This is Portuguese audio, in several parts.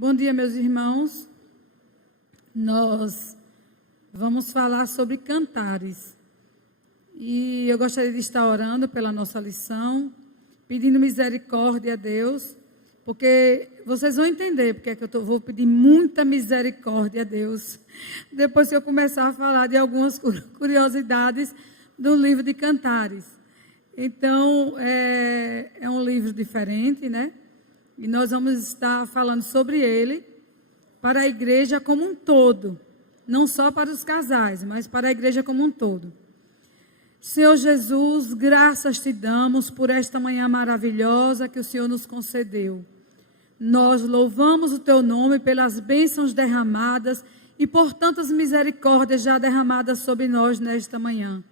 Bom dia, meus irmãos. Nós vamos falar sobre cantares. E eu gostaria de estar orando pela nossa lição, pedindo misericórdia a Deus, porque vocês vão entender porque é que eu vou pedir muita misericórdia a Deus, depois que eu começar a falar de algumas curiosidades do livro de Cantares. Então, é um livro diferente, né? E nós vamos estar falando sobre ele para a igreja como um todo. Não só para os casais, mas para a igreja como um todo. Senhor Jesus, graças te damos por esta manhã maravilhosa que o Senhor nos concedeu. Nós louvamos o teu nome pelas bênçãos derramadas e por tantas misericórdias já derramadas sobre nós nesta manhã.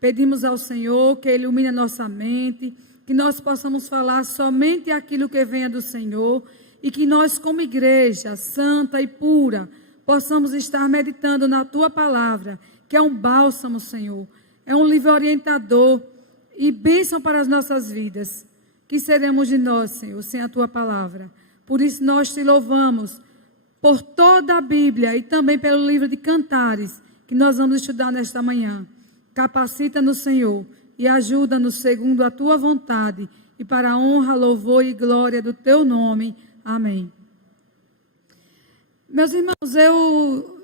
Pedimos ao Senhor que ilumine a nossa mente, que nós possamos falar somente aquilo que venha do Senhor e que nós, como igreja santa e pura, possamos estar meditando na tua palavra, que é um bálsamo, Senhor, é um livro orientador e bênção para as nossas vidas. Que seremos de nós, Senhor, sem a tua palavra? Por isso nós te louvamos por toda a Bíblia e também pelo livro de Cantares, que nós vamos estudar nesta manhã. Capacita-nos, Senhor, e ajuda-nos segundo a tua vontade e para a honra, louvor e glória do teu nome. Amém. Meus irmãos, eu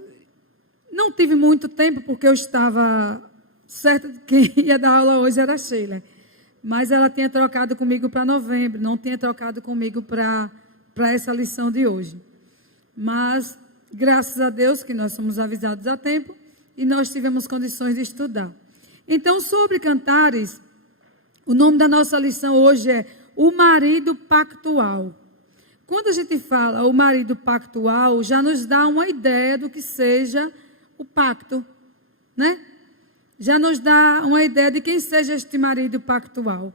não tive muito tempo porque eu estava certa de que quem ia dar aula hoje era a Sheila. Mas ela tinha trocado comigo para novembro, não tinha trocado comigo para essa lição de hoje. Mas, graças a Deus que nós somos avisados a tempo e nós tivemos condições de estudar. Então, sobre Cantares, o nome da nossa lição hoje é O Marido Pactual. Quando a gente fala o marido pactual, já nos dá uma ideia do que seja o pacto, né? Já nos dá uma ideia de quem seja este marido pactual,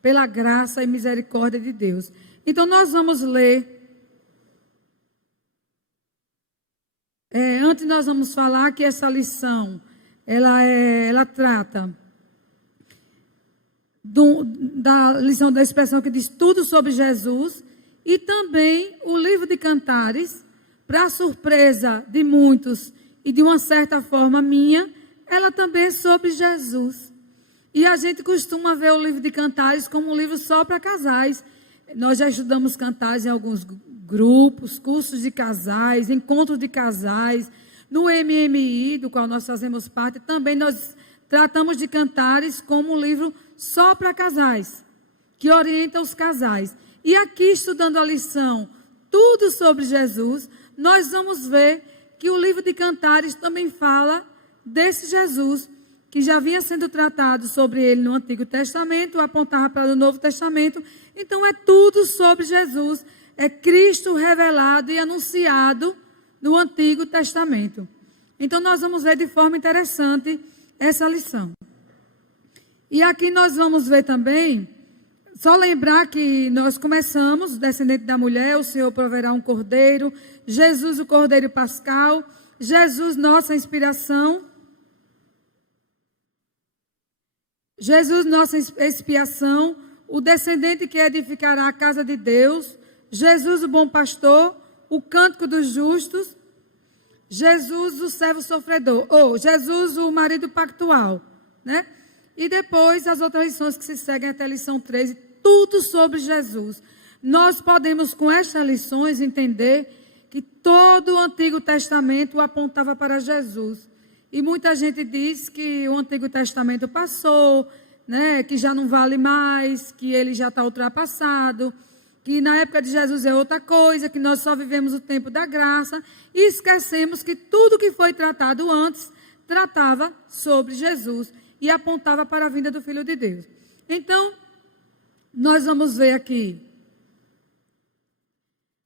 pela graça e misericórdia de Deus. Então, nós vamos ler. Antes nós vamos falar que essa lição, ela trata da lição da expressão que diz tudo sobre Jesus, e também o livro de Cantares, para surpresa de muitos e de uma certa forma minha, ela também é sobre Jesus. E a gente costuma ver o livro de Cantares como um livro só para casais. Nós já estudamos Cantares em alguns grupos, cursos de casais, encontros de casais. No MMI, do qual nós fazemos parte, também nós tratamos de Cantares como um livro só para casais, que orienta os casais. E aqui, estudando a lição Tudo sobre Jesus, nós vamos ver que o livro de Cantares também fala desse Jesus, que já vinha sendo tratado sobre ele no Antigo Testamento, apontava para o Novo Testamento. Então, é tudo sobre Jesus, é Cristo revelado e anunciado no Antigo Testamento. Então, nós vamos ver de forma interessante essa lição. E aqui nós vamos ver também, só lembrar que nós começamos, descendente da mulher, o Senhor proverá um cordeiro, Jesus o cordeiro pascal, Jesus nossa inspiração, Jesus nossa expiação, o descendente que edificará a casa de Deus, Jesus o bom pastor, o cântico dos justos, Jesus o servo sofredor, ou Jesus o marido pactual, né? E depois as outras lições que se seguem até a lição 13, tudo sobre Jesus. Nós podemos com estas lições entender que todo o Antigo Testamento apontava para Jesus. E muita gente diz que o Antigo Testamento passou, né? Que já não vale mais, que ele já está ultrapassado, que na época de Jesus é outra coisa, que nós só vivemos o tempo da graça e esquecemos que tudo que foi tratado antes tratava sobre Jesus e apontava para a vinda do Filho de Deus. Então, nós vamos ver aqui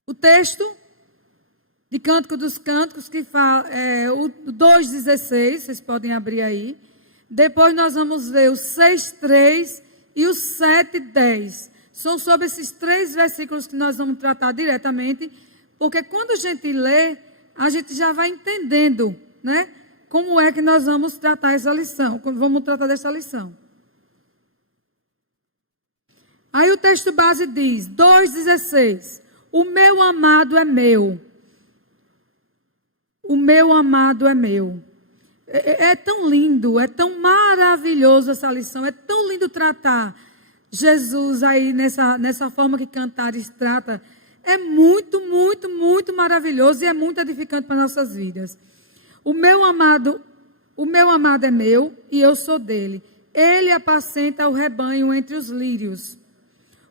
o texto de Cântico dos Cânticos, que fala, o 2,16, vocês podem abrir aí. Depois nós vamos ver o 6,3 e o 7,10. São sobre esses 3 versículos que nós vamos tratar diretamente, porque quando a gente lê, a gente já vai entendendo, né? Como é que nós vamos tratar essa lição, vamos tratar dessa lição. Aí o texto base diz, 2,16, O meu amado é meu. O meu amado é meu. É tão lindo, é tão maravilhoso essa lição. É tão lindo tratar Jesus aí nessa forma que Cantares trata. É muito, muito, muito maravilhoso e é muito edificante para nossas vidas. O meu amado é meu e eu sou dele. Ele apacenta o rebanho entre os lírios.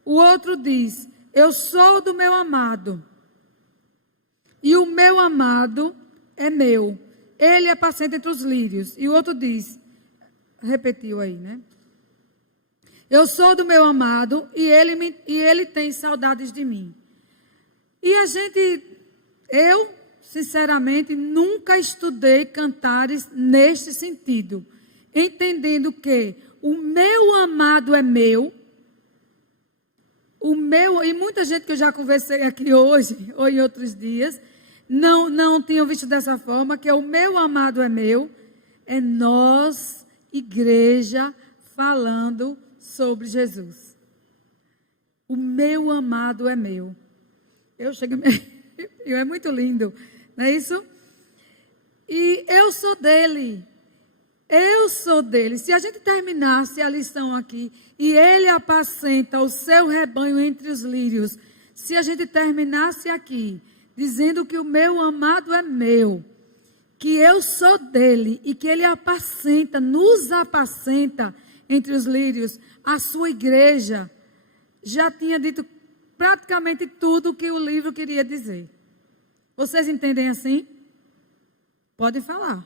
O outro diz, eu sou do meu amado. E o meu amado é meu. Ele apacenta entre os lírios. E o outro diz, repetiu aí, né? Eu sou do meu amado e ele tem saudades de mim. E eu, sinceramente, nunca estudei Cantares neste sentido. Entendendo que o meu amado é meu. E muita gente que eu já conversei aqui hoje, ou em outros dias, não tinham visto dessa forma, que o meu amado é meu. É nós, igreja, falando sobre Jesus. O meu amado é meu. É muito lindo, não é isso? E eu sou dele. Eu sou dele. Se a gente terminasse a lição aqui, e ele apacenta o seu rebanho entre os lírios, se a gente terminasse aqui, dizendo que o meu amado é meu, que eu sou dele, e que ele apacenta, nos apacenta entre os lírios, a sua igreja já tinha dito praticamente tudo o que o livro queria dizer. Vocês entendem assim? Pode falar.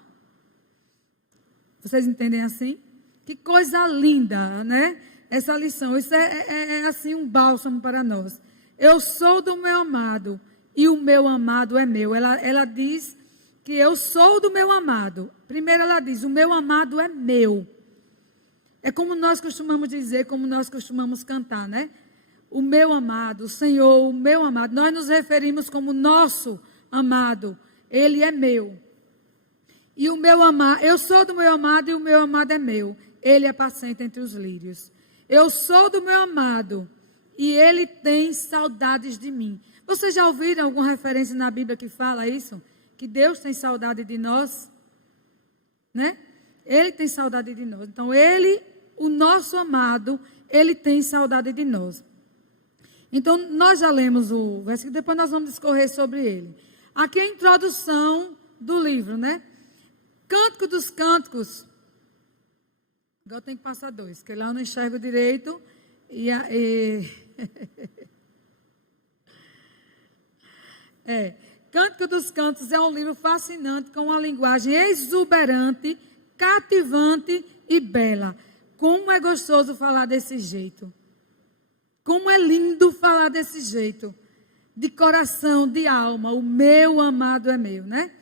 Vocês entendem assim? Que coisa linda, né? Essa lição. Isso é assim um bálsamo para nós. Eu sou do meu amado e o meu amado é meu. Ela diz que eu sou do meu amado. Primeiro ela diz, o meu amado é meu. É como nós costumamos dizer, como nós costumamos cantar, né? O meu amado, o Senhor, o meu amado. Nós nos referimos como nosso amado. Ele é meu. E o meu amado, eu sou do meu amado e o meu amado é meu. Ele apacenta entre os lírios. Eu sou do meu amado e ele tem saudades de mim. Vocês já ouviram alguma referência na Bíblia que fala isso? Que Deus tem saudade de nós? Né? Ele tem saudade de nós. Então ele, o nosso amado, ele tem saudade de nós. Então, nós já lemos o versículo, depois nós vamos discorrer sobre ele. Aqui é a introdução do livro, né? Cântico dos Cânticos. Agora tem que passar dois, porque lá eu não enxergo direito. Cântico dos Cânticos é um livro fascinante, com uma linguagem exuberante, cativante e bela. Como é gostoso falar desse jeito. Como é lindo falar desse jeito, de coração, de alma, o meu amado é meu, né?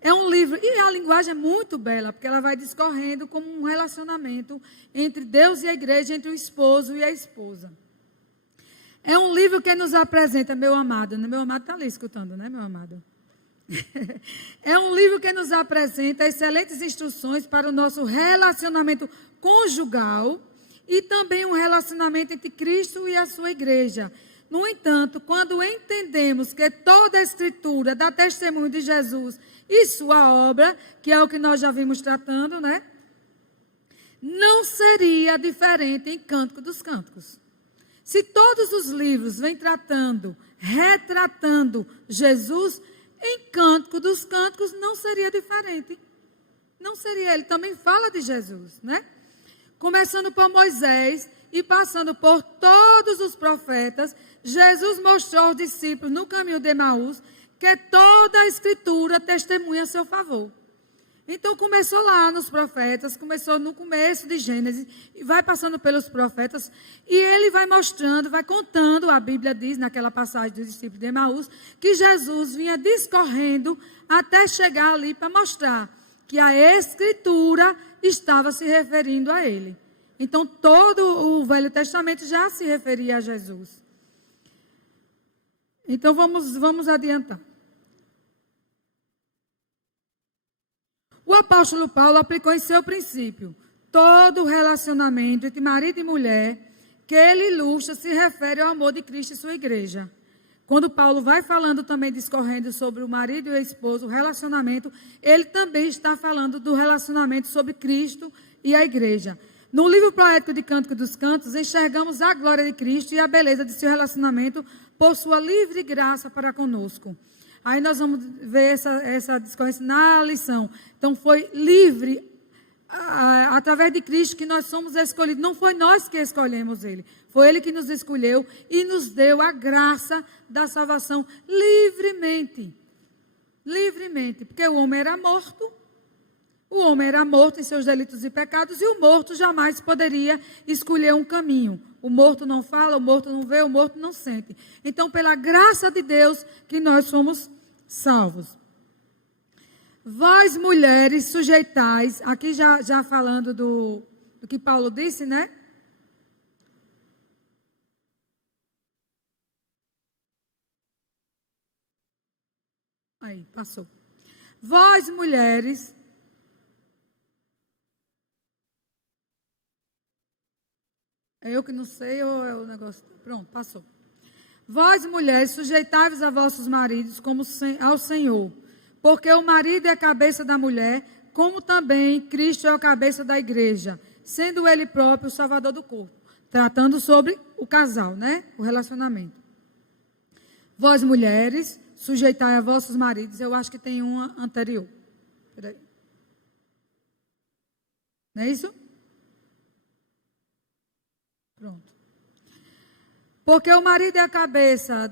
É um livro, e a linguagem é muito bela, porque ela vai discorrendo como um relacionamento entre Deus e a igreja, entre o esposo e a esposa. É um livro que nos apresenta, meu amado está ali escutando, né, meu amado? É um livro que nos apresenta excelentes instruções para o nosso relacionamento conjugal, e também um relacionamento entre Cristo e a sua igreja. No entanto, quando entendemos que toda a Escritura dá testemunho de Jesus e sua obra, que é o que nós já vimos tratando, né? Não seria diferente em Cântico dos Cânticos. Se todos os livros vêm retratando Jesus, em Cântico dos Cânticos não seria diferente. Não seria, ele também fala de Jesus, né? Começando por Moisés e passando por todos os profetas, Jesus mostrou aos discípulos no caminho de Emaús que toda a Escritura testemunha a seu favor. Então começou lá nos profetas, começou no começo de Gênesis, e vai passando pelos profetas, e ele vai mostrando, vai contando, a Bíblia diz naquela passagem dos discípulos de Emaús, que Jesus vinha discorrendo até chegar ali para mostrar que a Escritura estava se referindo a ele. Então, todo o Velho Testamento já se referia a Jesus. Então, vamos adiantar. O apóstolo Paulo aplicou em seu princípio. Todo relacionamento entre marido e mulher que ele ilustra se refere ao amor de Cristo e sua igreja. Quando Paulo vai falando também, discorrendo sobre o marido e o esposo, o relacionamento, ele também está falando do relacionamento sobre Cristo e a igreja. No livro poético de Cântico dos Cantos, enxergamos a glória de Cristo e a beleza de seu relacionamento por sua livre graça para conosco. Aí nós vamos ver essa discorrência na lição. Então foi livre, através de Cristo, que nós somos escolhidos. Não foi nós que escolhemos Ele. Foi Ele que nos escolheu e nos deu a graça da salvação livremente. Livremente. Porque o homem era morto. O homem era morto em seus delitos e pecados. E o morto jamais poderia escolher um caminho. O morto não fala, o morto não vê, o morto não sente. Então, pela graça de Deus, que nós somos salvos. Vós, mulheres, sujeitais, aqui já falando do que Paulo disse, né? Aí, passou. Vós, mulheres, é eu que não sei ou é o negócio? Pronto, passou. Vós, mulheres, sujeitai-vos a vossos maridos como ao Senhor, porque o marido é a cabeça da mulher, como também Cristo é a cabeça da igreja, sendo ele próprio o salvador do corpo. Tratando sobre o casal, né? O relacionamento. Vós, mulheres, sujeitai a vossos maridos. Eu acho que tem uma anterior. Espera aí. Não é isso? Pronto. Porque o marido é a cabeça,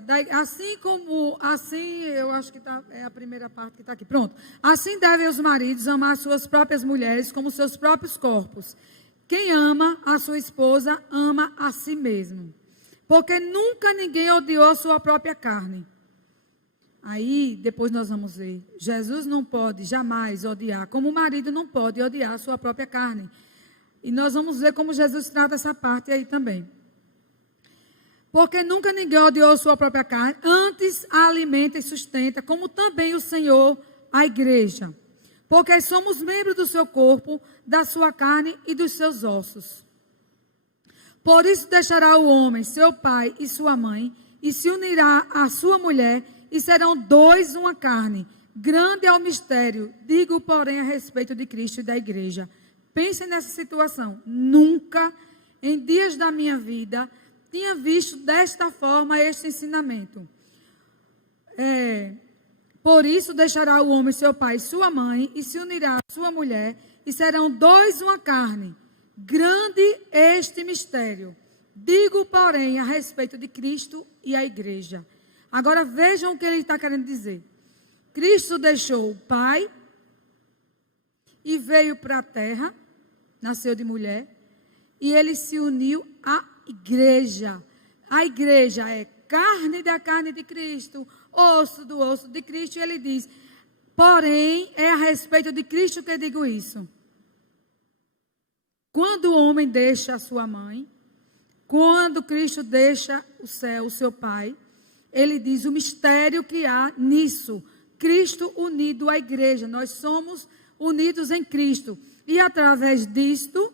assim, eu acho que é a primeira parte que está aqui. Pronto. Assim devem os maridos amar suas próprias mulheres como seus próprios corpos. Quem ama a sua esposa, ama a si mesmo. Porque nunca ninguém odiou a sua própria carne. Aí, depois nós vamos ver. Jesus não pode jamais odiar, como o marido não pode odiar a sua própria carne. E nós vamos ver como Jesus trata essa parte aí também. Porque nunca ninguém odiou a sua própria carne, antes a alimenta e sustenta, como também o Senhor a igreja. Porque somos membros do seu corpo, da sua carne e dos seus ossos. Por isso deixará o homem, seu pai e sua mãe, e se unirá à sua mulher, e serão dois uma carne. Grande é o mistério, digo, porém, a respeito de Cristo e da igreja. Pensem nessa situação. Nunca, em dias da minha vida, tinha visto desta forma este ensinamento. Por isso deixará o homem seu pai e sua mãe, e se unirá à sua mulher, e serão dois uma carne. Grande este mistério. Digo, porém, a respeito de Cristo e a igreja. Agora vejam o que ele está querendo dizer. Cristo deixou o Pai e veio para a terra, nasceu de mulher, e ele se uniu à igreja. A igreja é carne da carne de Cristo, osso do osso de Cristo, e ele diz, porém, é a respeito de Cristo que eu digo isso. Quando o homem deixa a sua mãe, quando Cristo deixa o céu, o seu Pai, ele diz o mistério que há nisso. Cristo unido à igreja. Nós somos unidos em Cristo. E através disto,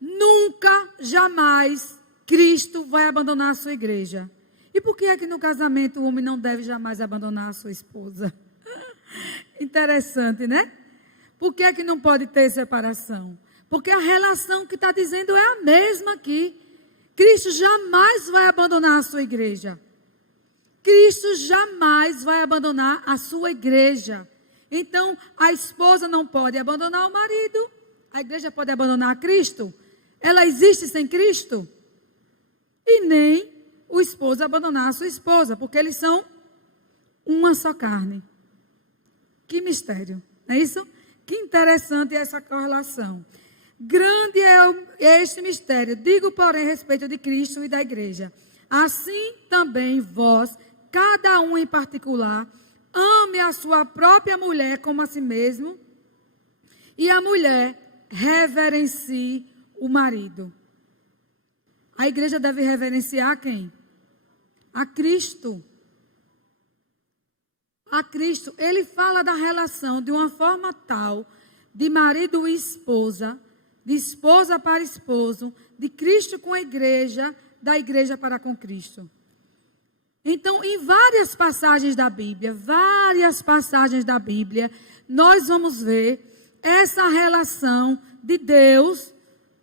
nunca, jamais, Cristo vai abandonar a sua igreja. E por que é que no casamento o homem não deve jamais abandonar a sua esposa? Interessante, né? Por que é que não pode ter separação? Porque a relação que está dizendo é a mesma aqui. Cristo jamais vai abandonar a sua igreja. Cristo jamais vai abandonar a sua igreja. Então, a esposa não pode abandonar o marido. A igreja pode abandonar a Cristo. Ela existe sem Cristo. E nem o esposo abandonar a sua esposa, porque eles são uma só carne. Que mistério, não é isso? Que interessante essa correlação. Grande é este mistério. Digo, porém, a respeito de Cristo e da igreja. Assim também vós, cada um em particular, ame a sua própria mulher como a si mesmo, e a mulher reverencie o marido. A igreja deve reverenciar quem? A Cristo. A Cristo. Ele fala da relação de uma forma tal, de marido e esposa, de esposa para esposo, de Cristo com a igreja, da igreja para com Cristo. Então, em várias passagens da Bíblia, nós vamos ver essa relação de Deus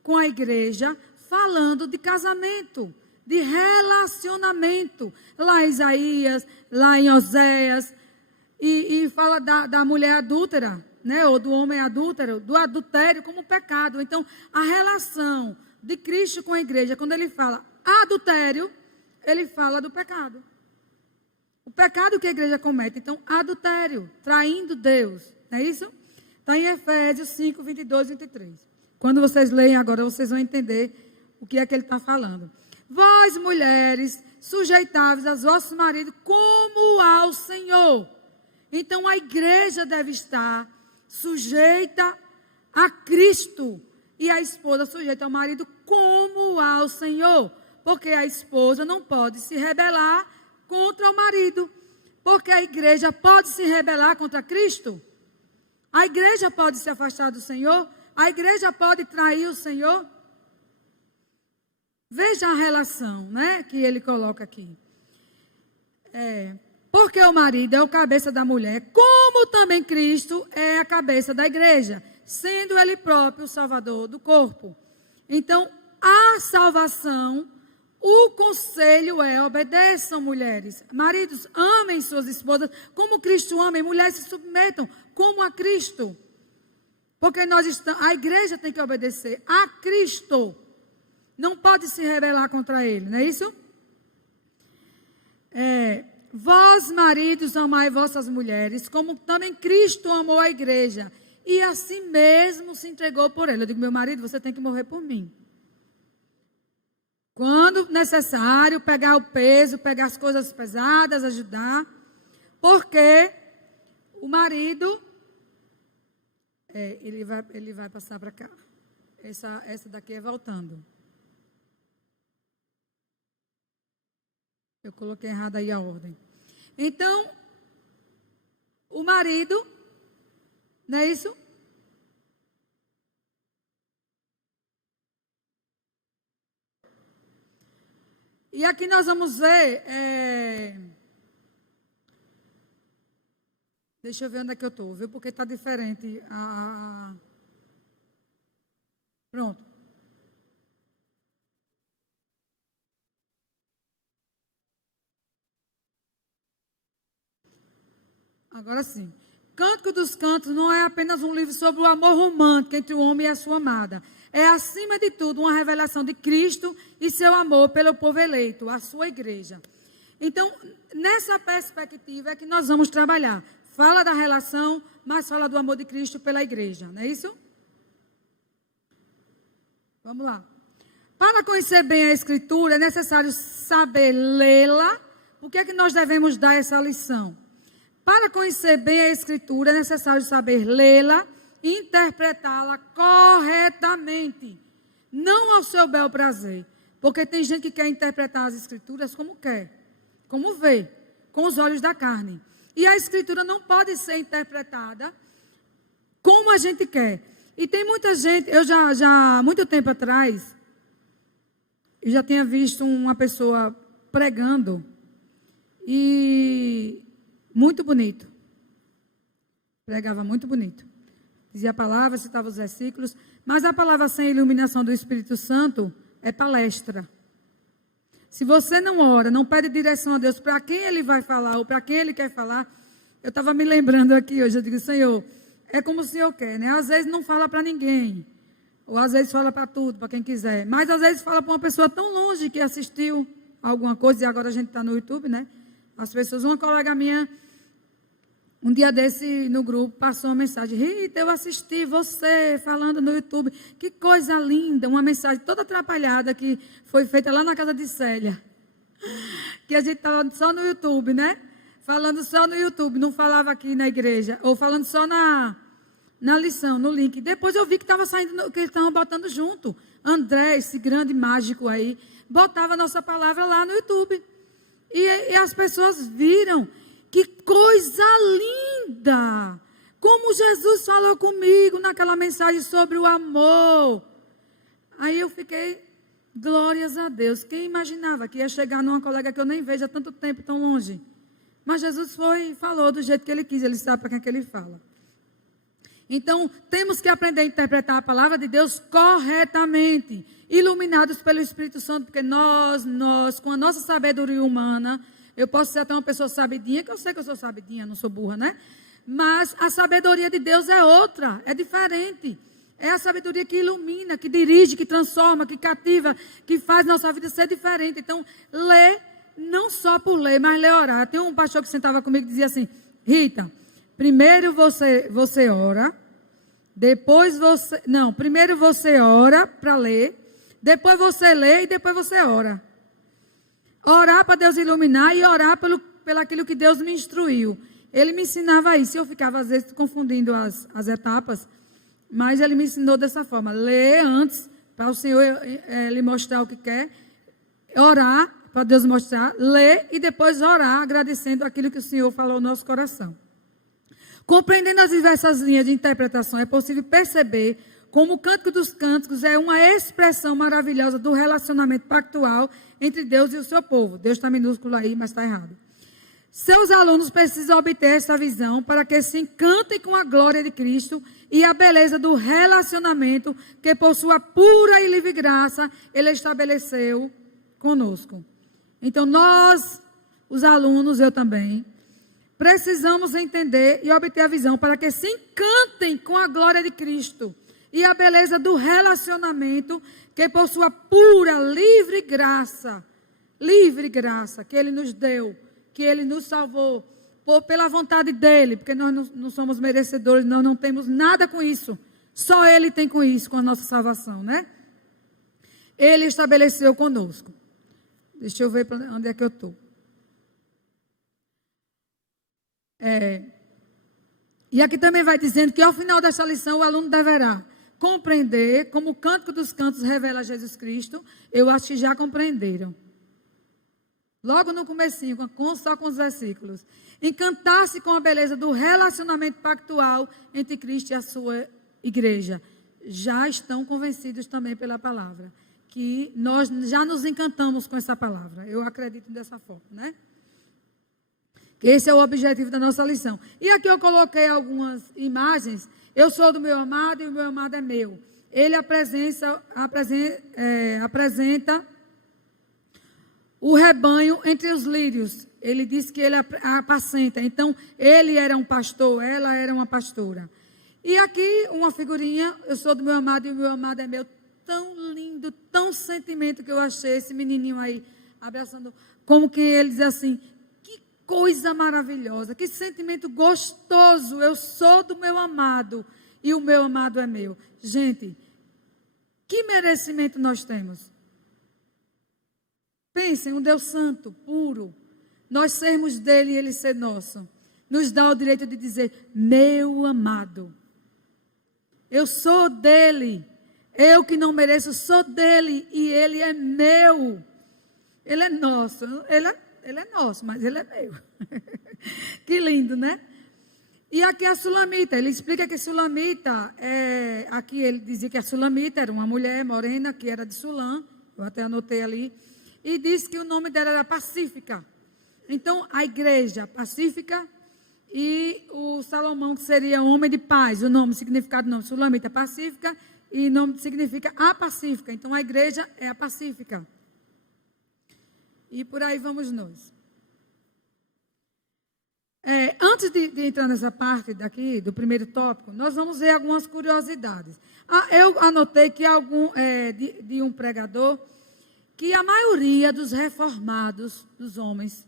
com a igreja, falando de casamento, de relacionamento. Lá em Isaías, lá em Oséias, e fala da mulher adúltera, né? Ou do homem adúltero, do adultério como pecado. Então, a relação de Cristo com a igreja, quando ele fala adultério, ele fala do pecado. O pecado que a igreja comete. Então, adultério, traindo Deus. Não é isso? Está em Efésios 5, 22 e 23. Quando vocês leem agora, vocês vão entender o que é que ele está falando. Vós, mulheres, sujeitáveis aos vossos maridos como ao Senhor. Então, a igreja deve estar sujeita a Cristo. E a esposa sujeita ao marido como ao Senhor. Porque a esposa não pode se rebelar contra o marido. Porque a igreja pode se rebelar contra Cristo. A igreja pode se afastar do Senhor. A igreja pode trair o Senhor. Veja a relação, né, que ele coloca aqui. Porque o marido é o cabeça da mulher, como também Cristo é a cabeça da igreja, sendo ele próprio o salvador do corpo. Então, a salvação, o conselho é: obedeçam, mulheres. Maridos, amem suas esposas como Cristo ama, e mulheres se submetam como a Cristo. Porque a igreja tem que obedecer a Cristo. Não pode se rebelar contra ele, não é isso? Vós, maridos, amai vossas mulheres, como também Cristo amou a igreja, e assim mesmo se entregou por ela. Eu digo: meu marido, você tem que morrer por mim. Quando necessário, pegar o peso, pegar as coisas pesadas, ajudar. Porque o marido, ele vai passar para cá. Essa daqui é voltando. Eu coloquei errado aí a ordem. Então, o marido, não é isso? E aqui nós vamos ver, deixa eu ver onde é que eu estou, viu? Porque está diferente. Pronto. Agora sim. Cântico dos Cantos não é apenas um livro sobre o amor romântico entre o homem e a sua amada. É, acima de tudo, uma revelação de Cristo e seu amor pelo povo eleito, a sua igreja. Então, nessa perspectiva é que nós vamos trabalhar. Fala da relação, mas fala do amor de Cristo pela igreja, não é isso? Vamos lá. Para conhecer bem a Escritura, é necessário saber lê-la. Por que é que nós devemos dar essa lição? Para conhecer bem a Escritura, é necessário saber lê-la e interpretá-la corretamente, não ao seu bel prazer. Porque tem gente que quer interpretar as Escrituras como quer, como vê, com os olhos da carne. E a Escritura não pode ser interpretada como a gente quer. E tem muita gente, eu já muito tempo atrás, eu já tinha visto uma pessoa pregando e muito bonito. Pregava muito bonito. Dizia a palavra, citava os versículos. Mas a palavra sem iluminação do Espírito Santo é palestra. Se você não ora, não pede direção a Deus para quem Ele vai falar ou para quem Ele quer falar. Eu estava me lembrando aqui hoje, eu digo: Senhor, é como o Senhor quer, né? Às vezes não fala para ninguém. Ou às vezes fala para tudo, para quem quiser. Mas às vezes fala para uma pessoa tão longe que assistiu alguma coisa. E agora a gente está no YouTube, né? As pessoas, uma colega minha, um dia desse no grupo, passou uma mensagem: Rita, eu assisti você falando no YouTube. Que coisa linda. Uma mensagem toda atrapalhada que foi feita lá na casa de Célia. Que a gente estava só no YouTube, né? Falando só no YouTube, não falava aqui na igreja. Ou falando só na lição, no link. Depois eu vi que estava saindo, que eles estavam botando junto. André, esse grande mágico aí, botava a nossa palavra lá no YouTube. E as pessoas viram. Que coisa linda! Como Jesus falou comigo naquela mensagem sobre o amor. Aí eu fiquei Glórias a Deus. Quem imaginava que ia chegar numa colega que eu nem vejo há tanto tempo, tão longe? Mas Jesus foi e falou do jeito que Ele quis. Ele sabe para quem é que Ele fala. Então, temos que aprender a interpretar a palavra de Deus corretamente, iluminados pelo Espírito Santo, porque nós, com a nossa sabedoria humana, eu posso ser até uma pessoa sabidinha, que eu sei que eu sou sabidinha, não sou burra, né? Mas a sabedoria de Deus é outra, é diferente. É a sabedoria que ilumina, que dirige, que transforma, que cativa, que faz nossa vida ser diferente. Então, ler, não só por ler, mas ler orar. Tem um pastor que sentava comigo e dizia assim: Rita, primeiro você ora, depois você... Não, primeiro você ora para ler, depois você lê e depois você ora. Orar para Deus iluminar e orar pelo aquilo que Deus me instruiu. Ele me ensinava isso. Eu ficava, às vezes, confundindo as etapas, mas ele me ensinou dessa forma: ler antes, para o Senhor lhe mostrar o que quer, orar, para Deus mostrar, ler e depois orar, agradecendo aquilo que o Senhor falou no nosso coração. Compreendendo as diversas linhas de interpretação, é possível perceber como o Cântico dos Cânticos é uma expressão maravilhosa do relacionamento pactual entre Deus e o seu povo. Deus está minúsculo aí, mas está errado. Seus alunos precisam obter essa visão para que se encantem com a glória de Cristo e a beleza do relacionamento que, por sua pura e livre graça, Ele estabeleceu conosco. Então, nós, os alunos, eu também, precisamos entender e obter a visão para que se encantem com a glória de Cristo e a beleza do relacionamento que, por sua pura, livre graça que Ele nos deu, que Ele nos salvou, pela vontade dEle, porque nós não somos merecedores, nós não temos nada com isso. Só Ele tem com isso, com a nossa salvação, né? Ele estabeleceu conosco. Deixa eu ver onde é que eu estou. E aqui também vai dizendo que ao final desta lição o aluno deverá compreender como o Cântico dos Cantos revela Jesus Cristo. Eu acho que já compreenderam. Logo no comecinho, só com os versículos. Encantar-se com a beleza do relacionamento pactual entre Cristo e a sua igreja. Já estão convencidos também pela palavra. Que nós já nos encantamos com essa palavra. Eu acredito dessa forma, né? Que esse é o objetivo da nossa lição. E aqui eu coloquei algumas imagens. Eu sou do meu amado e o meu amado é meu. Ele apresenta o rebanho entre os lírios. Ele diz que ele apacenta. Então, ele era um pastor, ela era uma pastora. E aqui, uma figurinha, eu sou do meu amado e o meu amado é meu. Tão lindo, tão sentimento que eu achei esse menininho aí, abraçando, como que ele diz assim, que coisa maravilhosa, que sentimento gostoso, eu sou do meu amado e o meu amado é meu. Gente, que merecimento nós temos? Pensem, um Deus santo, puro, nós sermos dele e ele ser nosso, nos dá o direito de dizer, meu amado, eu sou dele, eu que não mereço, sou dele e ele é meu, ele é nosso, ele é nosso, mas ele é meu. Que lindo, né? E aqui a Sulamita, ele explica que Sulamita, aqui ele dizia que a Sulamita era uma mulher morena que era de Sulam, eu até anotei ali, e disse que o nome dela era Pacífica. Então, a igreja Pacífica e o Salomão, que seria homem de paz, o significado do nome, Sulamita Pacífica, e o nome significa a Pacífica. Então, a igreja é a Pacífica. E por aí vamos nós. Antes de entrar nessa parte daqui, do primeiro tópico, nós vamos ver algumas curiosidades. Eu anotei que de um pregador, que a maioria dos reformados, dos homens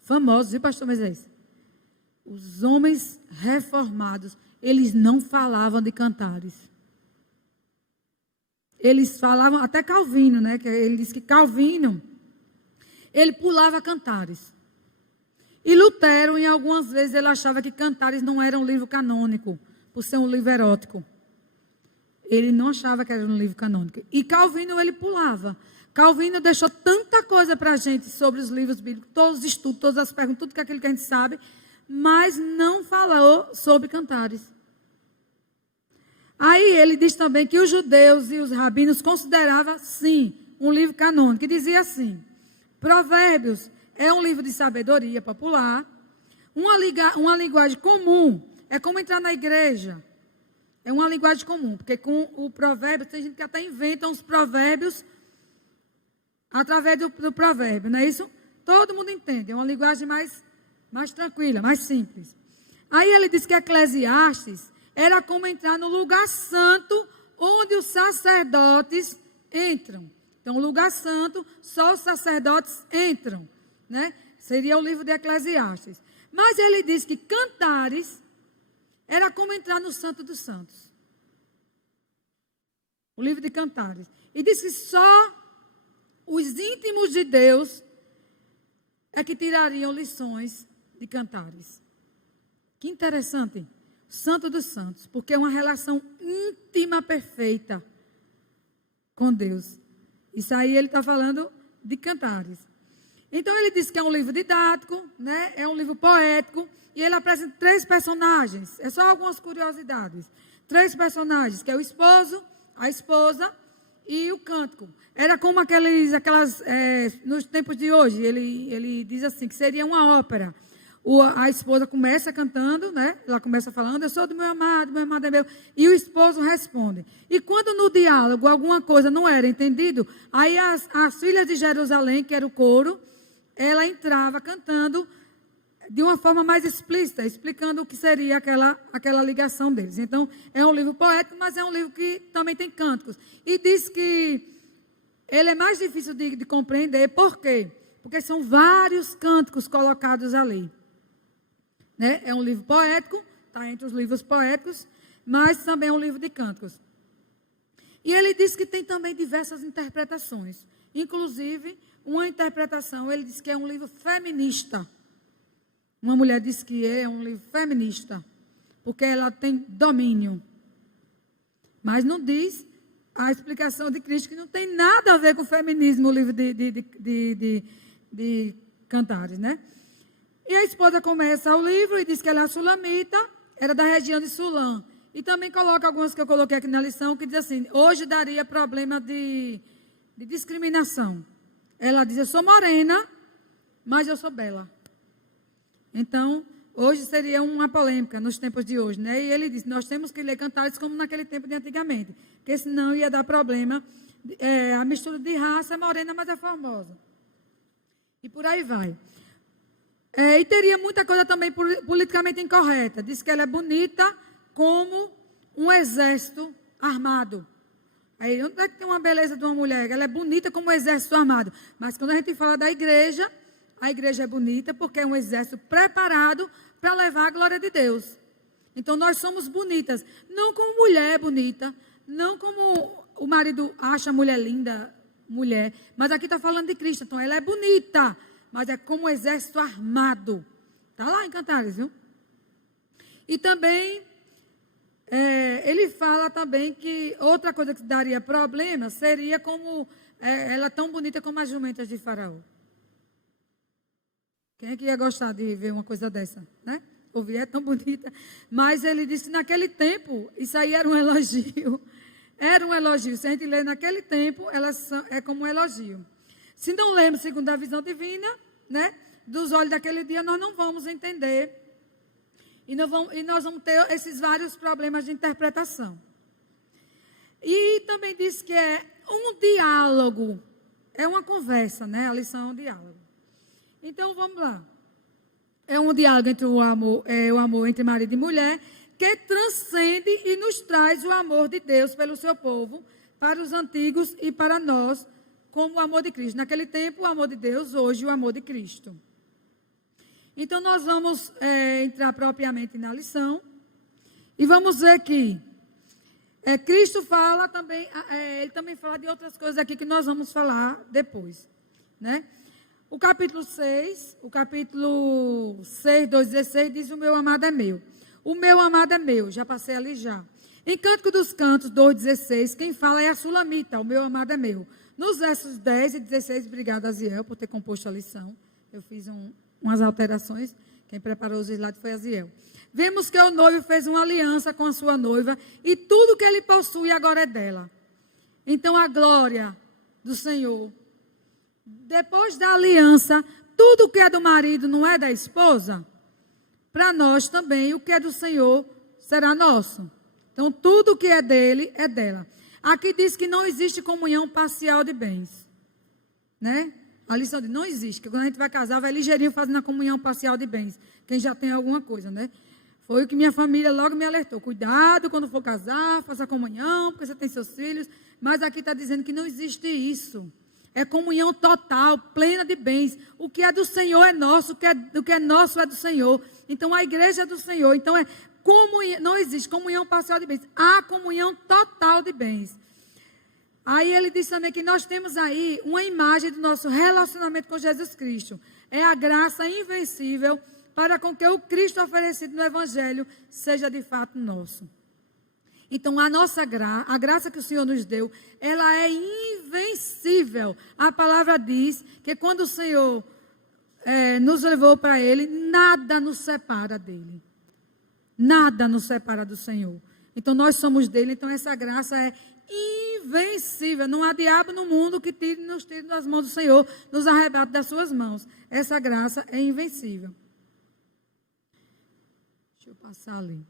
famosos, viu, pastor Moisés? Os homens reformados, eles não falavam de cantares. Eles falavam, até Calvino, né? Que ele disse que Calvino, ele pulava cantares. E Lutero, em algumas vezes, ele achava que Cantares não era um livro canônico, por ser um livro erótico. Ele não achava que era um livro canônico. E Calvino, ele pulava. Calvino deixou tanta coisa para a gente sobre os livros bíblicos, todos os estudos, todas as perguntas, tudo aquilo que a gente sabe, mas não falou sobre Cantares. Aí ele diz também que os judeus e os rabinos consideravam, sim, um livro canônico, que dizia assim: Provérbios é um livro de sabedoria popular, uma linguagem comum, é como entrar na igreja. É uma linguagem comum, porque com o provérbio, tem gente que até inventa uns provérbios através do provérbio, não é isso? Todo mundo entende, é uma linguagem mais tranquila, mais simples. Aí ele diz que Eclesiastes era como entrar no lugar santo, onde os sacerdotes entram. Então, o lugar santo, só os sacerdotes entram, né? Seria o livro de Eclesiastes. Mas ele diz que Cantares era como entrar no Santo dos Santos. O livro de Cantares. E diz que só os íntimos de Deus é que tirariam lições de Cantares. Que interessante. Santo dos Santos. Porque é uma relação íntima perfeita com Deus. Isso aí ele está falando de Cantares. Então ele diz que é um livro didático, né? É um livro poético. E ele apresenta 3 personagens. É só algumas curiosidades. 3 personagens, que é o esposo, a esposa e o cântico. Era como nos tempos de hoje, ele diz assim, que seria uma ópera. A esposa começa cantando, né? Ela começa falando, eu sou do meu amado é meu. E o esposo responde. E quando no diálogo alguma coisa não era entendido, aí as filhas de Jerusalém, que era o coro, ela entrava cantando de uma forma mais explícita, explicando o que seria aquela ligação deles. Então, é um livro poético, mas é um livro que também tem cânticos. E diz que ele é mais difícil de compreender. Por quê? Porque são vários cânticos colocados ali. Né? É um livro poético, está entre os livros poéticos, mas também é um livro de cânticos. E ele diz que tem também diversas interpretações. Inclusive, uma interpretação, ele diz que é um livro feminista. Uma mulher diz que é um livro feminista, porque ela tem domínio. Mas não diz a explicação de Cristo, que não tem nada a ver com o feminismo, o livro de Cantares, né? E a esposa começa o livro e diz que ela é sulamita, era da região de Sulam. E também coloca algumas que eu coloquei aqui na lição, que diz assim, hoje daria problema de discriminação. Ela diz, eu sou morena, mas eu sou bela. Então, hoje seria uma polêmica nos tempos de hoje, né? E ele diz, nós temos que ler Cantares como naquele tempo de antigamente, porque senão ia dar problema. A mistura de raça é morena, mas é formosa. E por aí vai. E teria muita coisa também politicamente incorreta. Diz que ela é bonita como um exército armado. Aí, onde é que tem uma beleza de uma mulher? Ela é bonita como um exército armado. Mas quando a gente fala da igreja, a igreja é bonita porque é um exército preparado para levar a glória de Deus. Então, nós somos bonitas. Não como mulher bonita, não como o marido acha a mulher linda, mulher. Mas aqui está falando de Cristo. Então, ela é bonita, mas é como um exército armado. Está lá em Cantares, viu? E também, ele fala também que outra coisa que daria problema seria como ela é tão bonita como as jumentas de Faraó. Quem é que ia gostar de ver uma coisa dessa, né? Ouvir, é tão bonita. Mas ele disse que naquele tempo, isso aí era um elogio. Era um elogio. Se a gente ler naquele tempo, é como um elogio. Se não lermos segundo a visão divina, né? Dos olhos daquele dia, nós não vamos entender. E nós vamos ter esses vários problemas de interpretação. E também diz que é um diálogo. É uma conversa, né? A lição é um diálogo. Então, vamos lá. É um diálogo entre o amor entre marido e mulher, que transcende e nos traz o amor de Deus pelo seu povo, para os antigos e para nós, como o amor de Cristo. Naquele tempo, o amor de Deus, hoje, o amor de Cristo. Então, nós vamos entrar propriamente na lição. E vamos ver que Cristo fala também, ele também fala de outras coisas aqui que nós vamos falar depois, né? O capítulo 6, 2:16, diz, o meu amado é meu. O meu amado é meu, já passei ali já. Em Cântico dos Cantos, 2:16, quem fala é a Sulamita, o meu amado é meu. Nos versos 10 e 16, obrigada, Aziel, por ter composto a lição. Eu fiz umas alterações, quem preparou os slides foi Aziel. Vemos que o noivo fez uma aliança com a sua noiva, e tudo que ele possui agora é dela. Então a glória do Senhor. Depois da aliança, tudo que é do marido não é da esposa? Para nós também, o que é do Senhor será nosso. Então, tudo que é dele é dela. Aqui diz que não existe comunhão parcial de bens. Né? A lição diz, não existe. Que quando a gente vai casar, vai ligeirinho fazendo a comunhão parcial de bens. Quem já tem alguma coisa, né? Foi o que minha família logo me alertou. Cuidado quando for casar, faça a comunhão, porque você tem seus filhos. Mas aqui está dizendo que não existe isso. É comunhão total, plena de bens. O que é do Senhor é nosso, o que é nosso é do Senhor. Então, a igreja é do Senhor. Então, não existe comunhão parcial de bens. Há comunhão total de bens. Aí ele diz também que nós temos aí uma imagem do nosso relacionamento com Jesus Cristo. É a graça invencível para com que o Cristo oferecido no Evangelho seja de fato nosso. Então, a graça que o Senhor nos deu, ela é invencível. A palavra diz que quando o Senhor nos levou para Ele, nada nos separa dEle. Nada nos separa do Senhor. Então, nós somos dEle, então essa graça é invencível. Não há diabo no mundo que nos tire das mãos do Senhor, nos arrebate das suas mãos. Essa graça é invencível. Deixa eu passar ali.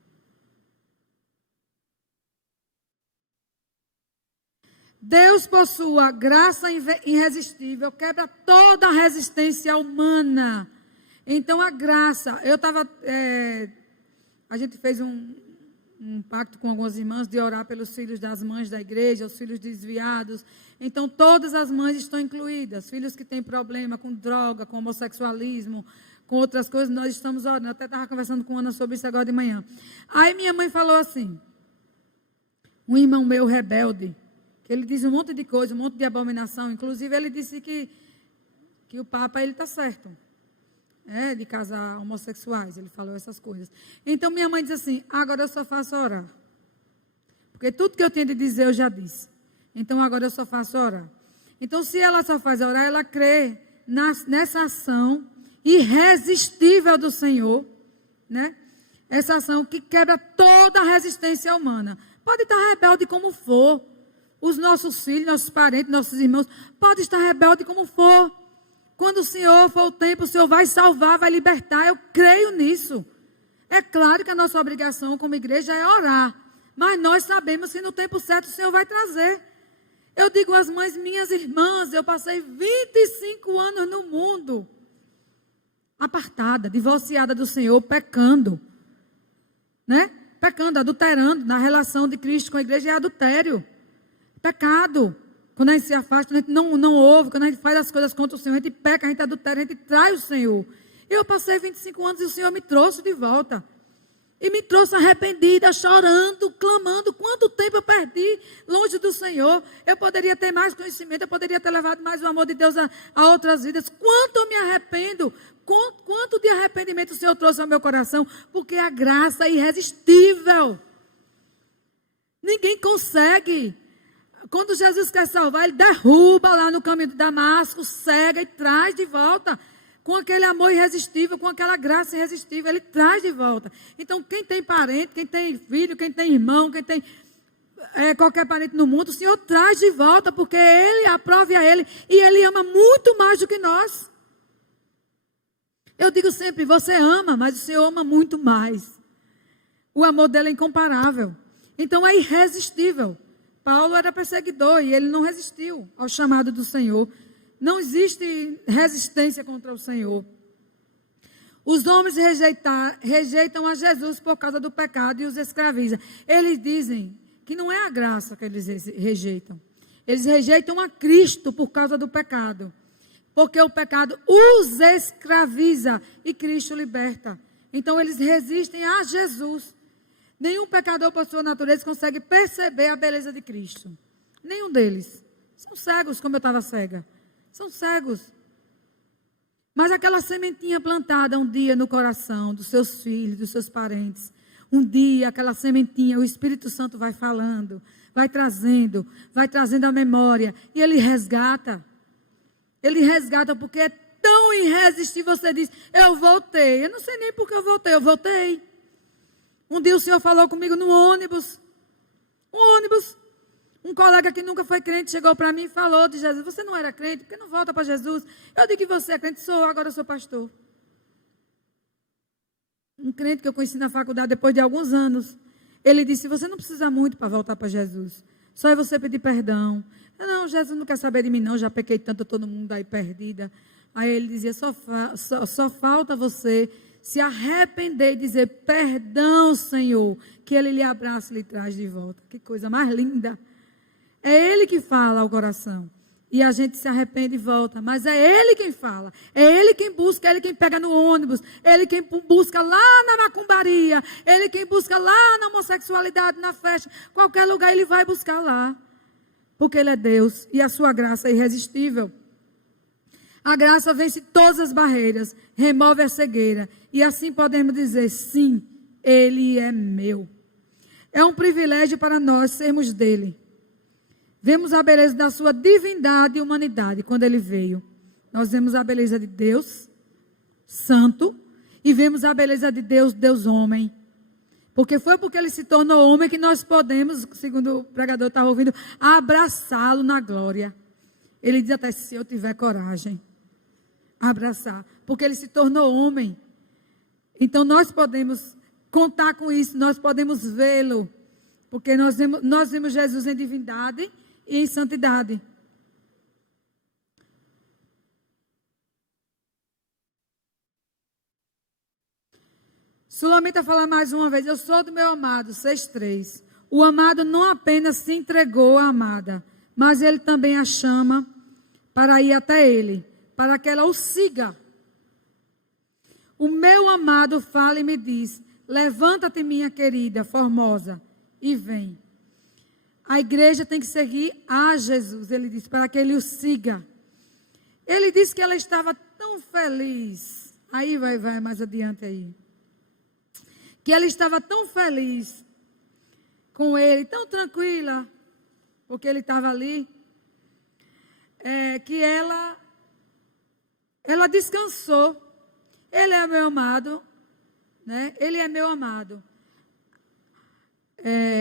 Deus, por sua graça irresistível, quebra toda a resistência humana. Então, a graça... a gente fez um pacto com algumas irmãs de orar pelos filhos das mães da igreja, os filhos desviados. Então, todas as mães estão incluídas. Filhos que têm problema com droga, com homossexualismo, com outras coisas, nós estamos orando. Eu até estava conversando com a Ana sobre isso agora de manhã. Aí, minha mãe falou assim, um irmão meu rebelde, ele diz um monte de coisa, um monte de abominação. Inclusive, ele disse que o Papa, ele está certo. De casar homossexuais. Ele falou essas coisas. Então, minha mãe diz assim, agora eu só faço orar. Porque tudo que eu tinha de dizer, eu já disse. Então, agora eu só faço orar. Então, se ela só faz orar, ela crê nessa ação irresistível do Senhor. Né? Essa ação que quebra toda a resistência humana. Pode estar rebelde como for. Os nossos filhos, nossos parentes, nossos irmãos, podem estar rebeldes como for. Quando o Senhor for o tempo, o Senhor vai salvar, vai libertar. Eu creio nisso. É claro que a nossa obrigação como igreja é orar. Mas nós sabemos que no tempo certo o Senhor vai trazer. Eu digo às mães, minhas irmãs, eu passei 25 anos no mundo. Apartada, divorciada do Senhor, pecando. Né? Pecando, adulterando. Na relação de Cristo com a igreja é adultério. Pecado. Quando a gente se afasta, a gente não ouve. Quando a gente faz as coisas contra o Senhor, a gente peca, a gente adultera, a gente trai o Senhor. Eu passei 25 anos e o Senhor me trouxe de volta. E me trouxe arrependida, chorando, clamando. Quanto tempo eu perdi longe do Senhor. Eu poderia ter mais conhecimento, eu poderia ter levado mais o amor de Deus a outras vidas. Quanto eu me arrependo. Quanto de arrependimento o Senhor trouxe ao meu coração. Porque a graça é irresistível. Ninguém consegue. Quando Jesus quer salvar, ele derruba lá no caminho de Damasco, cega e traz de volta. Com aquele amor irresistível, com aquela graça irresistível, ele traz de volta. Então, quem tem parente, quem tem filho, quem tem irmão, quem tem qualquer parente no mundo, o Senhor traz de volta, porque Ele aprove a Ele, e Ele ama muito mais do que nós. Eu digo sempre, você ama, mas o Senhor ama muito mais. O amor dele é incomparável. Então, é irresistível. Paulo era perseguidor e ele não resistiu ao chamado do Senhor. Não existe resistência contra o Senhor. Os homens rejeitam a Jesus por causa do pecado e os escravizam. Eles dizem que não é a graça que eles rejeitam. Eles rejeitam a Cristo por causa do pecado. Porque o pecado os escraviza e Cristo liberta. Então eles resistem a Jesus. Nenhum pecador, por sua natureza, consegue perceber a beleza de Cristo. Nenhum deles. São cegos, como eu estava cega. São cegos. Mas aquela sementinha plantada um dia no coração dos seus filhos, dos seus parentes. Um dia, aquela sementinha, o Espírito Santo vai falando, vai trazendo a memória. E ele resgata. Ele resgata porque é tão irresistível. Você diz, eu voltei. Eu não sei nem por que eu voltei. Um dia o Senhor falou comigo no ônibus. Um colega que nunca foi crente chegou para mim e falou de Jesus. Você não era crente? Por que não volta para Jesus? Eu digo que você é crente. Sou, agora eu sou pastor. Um crente que eu conheci na faculdade depois de alguns anos. Ele disse, você não precisa muito para voltar para Jesus. Só é você pedir perdão. Eu, não, Jesus não quer saber de mim não. Já pequei tanto, todo mundo aí perdida. Aí ele dizia, só falta você se arrepender e dizer, perdão, Senhor. Que Ele lhe abraça e lhe traz de volta. Que coisa mais linda. É Ele que fala ao coração. E a gente se arrepende e volta. Mas é Ele quem fala. É Ele quem busca. É Ele quem pega no ônibus. É Ele quem busca lá na macumbaria. É Ele quem busca lá na homossexualidade, na festa. Qualquer lugar Ele vai buscar lá. Porque Ele é Deus. E a sua graça é irresistível. A graça vence todas as barreiras. Remove a cegueira. E assim podemos dizer, sim, Ele é meu. É um privilégio para nós sermos dele. Vemos a beleza da sua divindade e humanidade quando ele veio. Nós vemos a beleza de Deus, santo, e vemos a beleza de Deus, Deus homem. Porque ele se tornou homem que nós podemos, segundo o pregador estava ouvindo, abraçá-lo na glória. Ele diz até, se eu tiver coragem, abraçar. Porque ele se tornou homem. Então nós podemos contar com isso, nós podemos vê-lo. Porque nós vemos Jesus em divindade e em santidade. Sulamita fala mais uma vez, eu sou do meu amado, 6:3. O amado não apenas se entregou à amada, mas ele também a chama para ir até ele, para que ela o siga. O meu amado fala e me diz, levanta-te minha querida, formosa, e vem. A igreja tem que seguir a Jesus, ele disse, para que ele o siga. Ele disse que ela estava tão feliz. Aí vai mais adiante aí. Que ela estava tão feliz com ele, tão tranquila, porque ele estava ali, que ela descansou. Ele é meu amado, né? Ele é meu amado.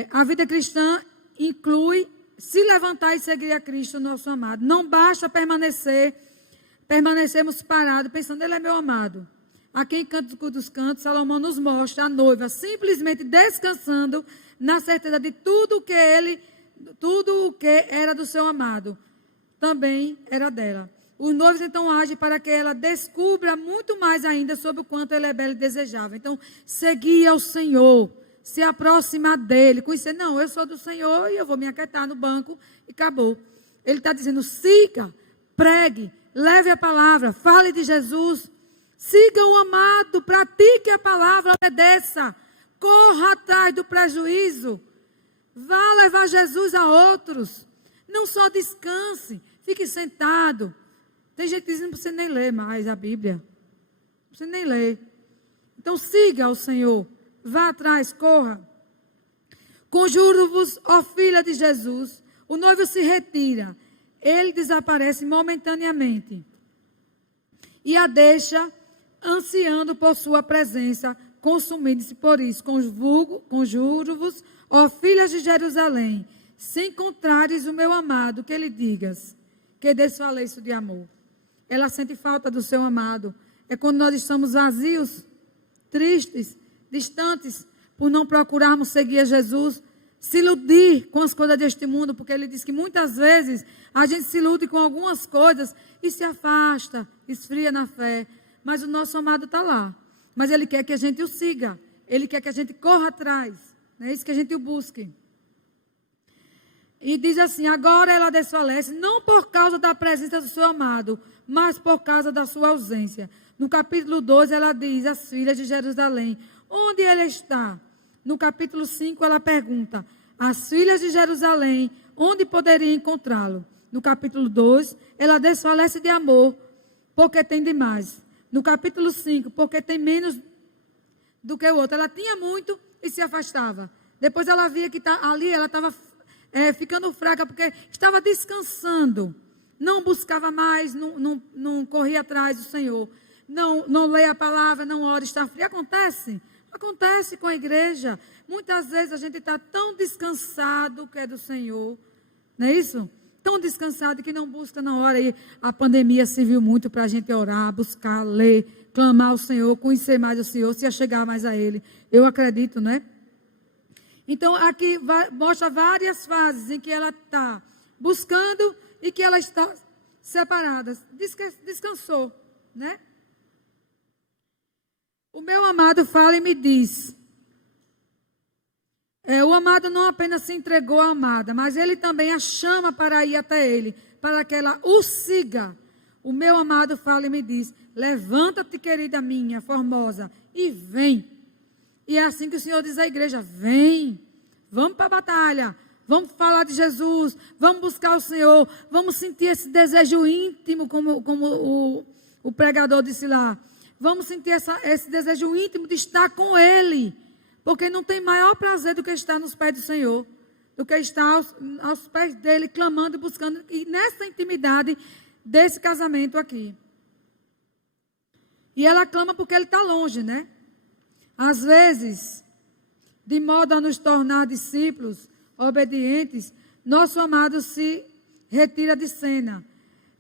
A vida cristã inclui se levantar e seguir a Cristo, nosso amado. Não basta permanecermos parados, pensando, ele é meu amado. Aqui em Canto dos Cantos, Salomão nos mostra a noiva simplesmente descansando na certeza de tudo o que era do seu amado, também era dela. Os noivos então agem para que ela descubra muito mais ainda sobre o quanto ele é belo e desejável. Então, seguir ao Senhor, se aproximar dele, conhecer, não, eu sou do Senhor e eu vou me aquietar no banco e acabou. Ele está dizendo, siga, pregue, leve a palavra, fale de Jesus, siga o amado, pratique a palavra, obedeça, corra atrás do prejuízo, vá levar Jesus a outros, não só descanse, fique sentado. Tem gente que diz, não precisa nem ler mais a Bíblia, não precisa nem ler. Então siga ao Senhor, vá atrás, corra. Conjuro-vos, ó filha de Jesus. O noivo se retira. Ele desaparece momentaneamente. E a deixa ansiando por sua presença, consumindo-se por isso. Conjuro-vos, ó filhas de Jerusalém, se encontrares o meu amado, que lhe digas, que desfaleço de amor. Ela sente falta do seu amado. É quando nós estamos vazios, tristes, distantes, por não procurarmos seguir a Jesus, se iludir com as coisas deste mundo, porque ele diz que muitas vezes a gente se ilude com algumas coisas e se afasta, esfria na fé, mas o nosso amado está lá, mas ele quer que a gente o siga, ele quer que a gente corra atrás, é isso que a gente o busque. E diz assim, agora ela desfalece, não por causa da presença do seu amado, mas por causa da sua ausência. No capítulo 12 ela diz, as filhas de Jerusalém, onde ele está? No capítulo 5 ela pergunta, as filhas de Jerusalém, onde poderia encontrá-lo? No capítulo 2, ela desfalece de amor, porque tem demais. No capítulo 5, porque tem menos do que o outro. Ela tinha muito e se afastava. Depois ela via que ali ela estava ficando fraca, porque estava descansando. Não buscava mais, não corria atrás do Senhor. Não leia a palavra, não ora, está frio. Acontece com a igreja. Muitas vezes a gente está tão descansado que é do Senhor, Não é isso? Tão descansado que não busca na hora. E a pandemia serviu muito para a gente orar, buscar, ler, clamar ao Senhor, conhecer mais o Senhor, se achegar mais a Ele. Eu acredito, né? Então, aqui mostra várias fases em que ela está buscando e que ela está separada. Descansou, né? O meu amado fala e me diz. O amado não apenas se entregou à amada, mas ele também a chama para ir até ele, para que ela o siga. O meu amado fala e me diz, levanta-te, querida minha, formosa, e vem. E é assim que o Senhor diz à igreja, vem, vamos para a batalha, vamos falar de Jesus, vamos buscar o Senhor, vamos sentir esse desejo íntimo, como o pregador disse lá. Vamos sentir esse desejo íntimo de estar com Ele. Porque não tem maior prazer do que estar nos pés do Senhor. Do que estar aos pés dEle, clamando e buscando. E nessa intimidade desse casamento aqui. E ela clama porque Ele está longe, né? Às vezes, de modo a nos tornar discípulos obedientes, nosso amado se retira de cena.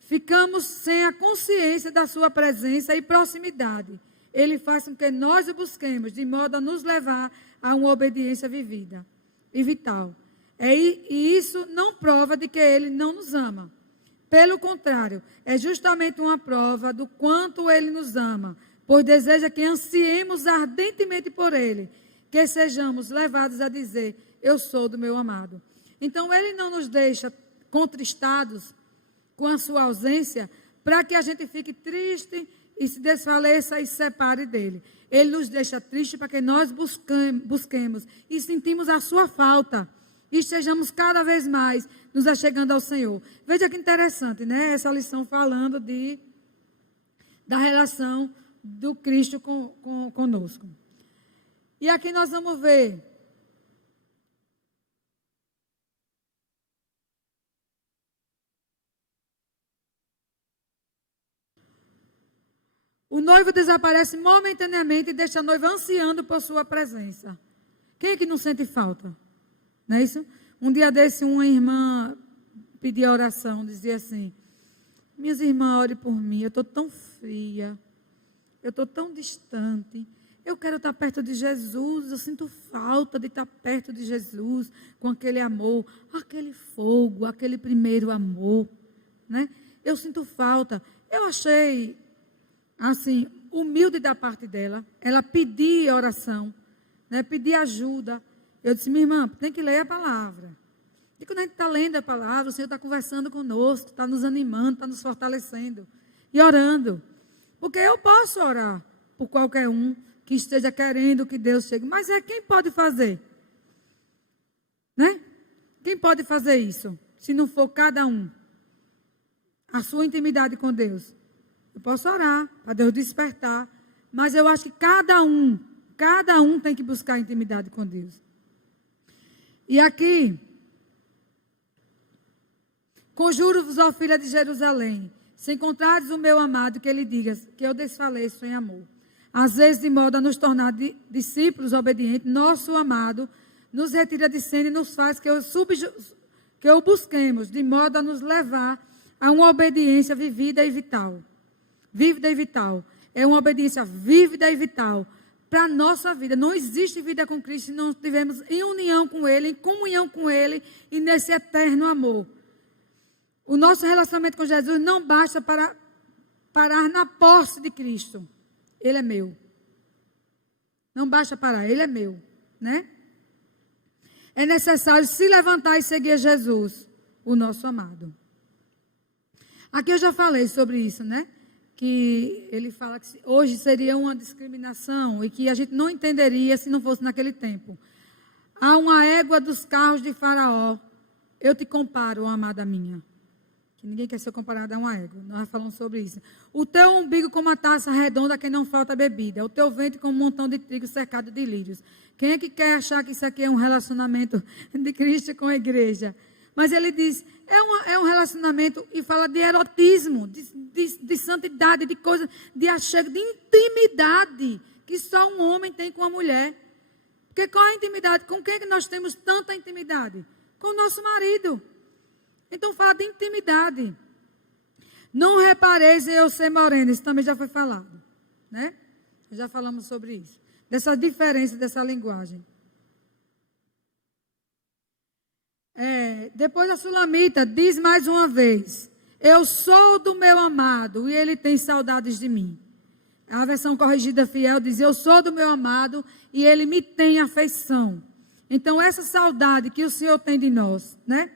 Ficamos sem a consciência da sua presença e proximidade. Ele faz com que nós o busquemos, de modo a nos levar a uma obediência vivida e vital. E isso não prova de que Ele não nos ama. Pelo contrário, é justamente uma prova do quanto Ele nos ama, pois deseja que ansiemos ardentemente por Ele, que sejamos levados a dizer, eu sou do meu amado. Então, Ele não nos deixa contristados com a sua ausência, para que a gente fique triste e se desfaleça e se separe dele. Ele nos deixa triste para que nós busquemos e sentimos a sua falta e estejamos cada vez mais nos achegando ao Senhor. Veja que interessante, né? Essa lição falando da relação do Cristo conosco. E aqui nós vamos ver o noivo desaparece momentaneamente e deixa a noiva ansiando por sua presença. Quem é que não sente falta? Não é isso? Um dia desse, uma irmã pedia oração, dizia assim, minhas irmãs, ore por mim, eu estou tão fria, eu estou tão distante, eu quero estar perto de Jesus, eu sinto falta de estar perto de Jesus, com aquele amor, aquele fogo, aquele primeiro amor, né? Eu sinto falta. Eu achei assim, humilde da parte dela, ela pedia oração, né, pedia ajuda. Eu disse, minha irmã, tem que ler a palavra. E quando a gente está lendo a palavra, o Senhor está conversando conosco, está nos animando, está nos fortalecendo e orando. Porque eu posso orar por qualquer um que esteja querendo que Deus chegue, mas quem pode fazer? Né? Quem pode fazer isso? Se não for cada um, a sua intimidade com Deus. Eu posso orar para Deus despertar, mas eu acho que cada um tem que buscar intimidade com Deus. E aqui, conjuro-vos, ó filha de Jerusalém, se encontrares o meu amado, que ele diga que eu desfaleço em amor. Às vezes, de modo a nos tornar discípulos obedientes, nosso amado nos retira de cena e nos faz que o busquemos, de modo a nos levar a uma obediência vivida e vital. Vívida e vital. É uma obediência vívida e vital para a nossa vida. Não existe vida com Cristo se não estivermos em união com Ele, em comunhão com Ele e nesse eterno amor. O nosso relacionamento com Jesus não basta para parar na posse de Cristo. Ele é meu. Não basta parar, Ele é meu, né? É necessário se levantar e seguir Jesus, o nosso amado. Aqui eu já falei sobre isso, né? Que ele fala que hoje seria uma discriminação e que a gente não entenderia se não fosse naquele tempo. Há uma égua dos carros de Faraó. Eu te comparo, amada minha. Que ninguém quer ser comparado a uma égua. Nós falamos sobre isso. O teu umbigo como uma taça redonda que não falta bebida. O teu ventre como um montão de trigo cercado de lírios. Quem é que quer achar que isso aqui é um relacionamento de Cristo com a igreja? Mas ele diz, é um relacionamento e fala de erotismo, de santidade, de coisa, de achego, de intimidade que só um homem tem com a mulher. Porque qual é a intimidade? Com quem que nós temos tanta intimidade? Com o nosso marido. Então fala de intimidade. Não repareis em eu ser morena, isso também já foi falado, né? Já falamos sobre isso. Dessa diferença, dessa linguagem. Depois a Sulamita diz mais uma vez: eu sou do meu amado e ele tem saudades de mim. A versão corrigida fiel diz: eu sou do meu amado e ele me tem afeição. Então essa saudade que o Senhor tem de nós, né?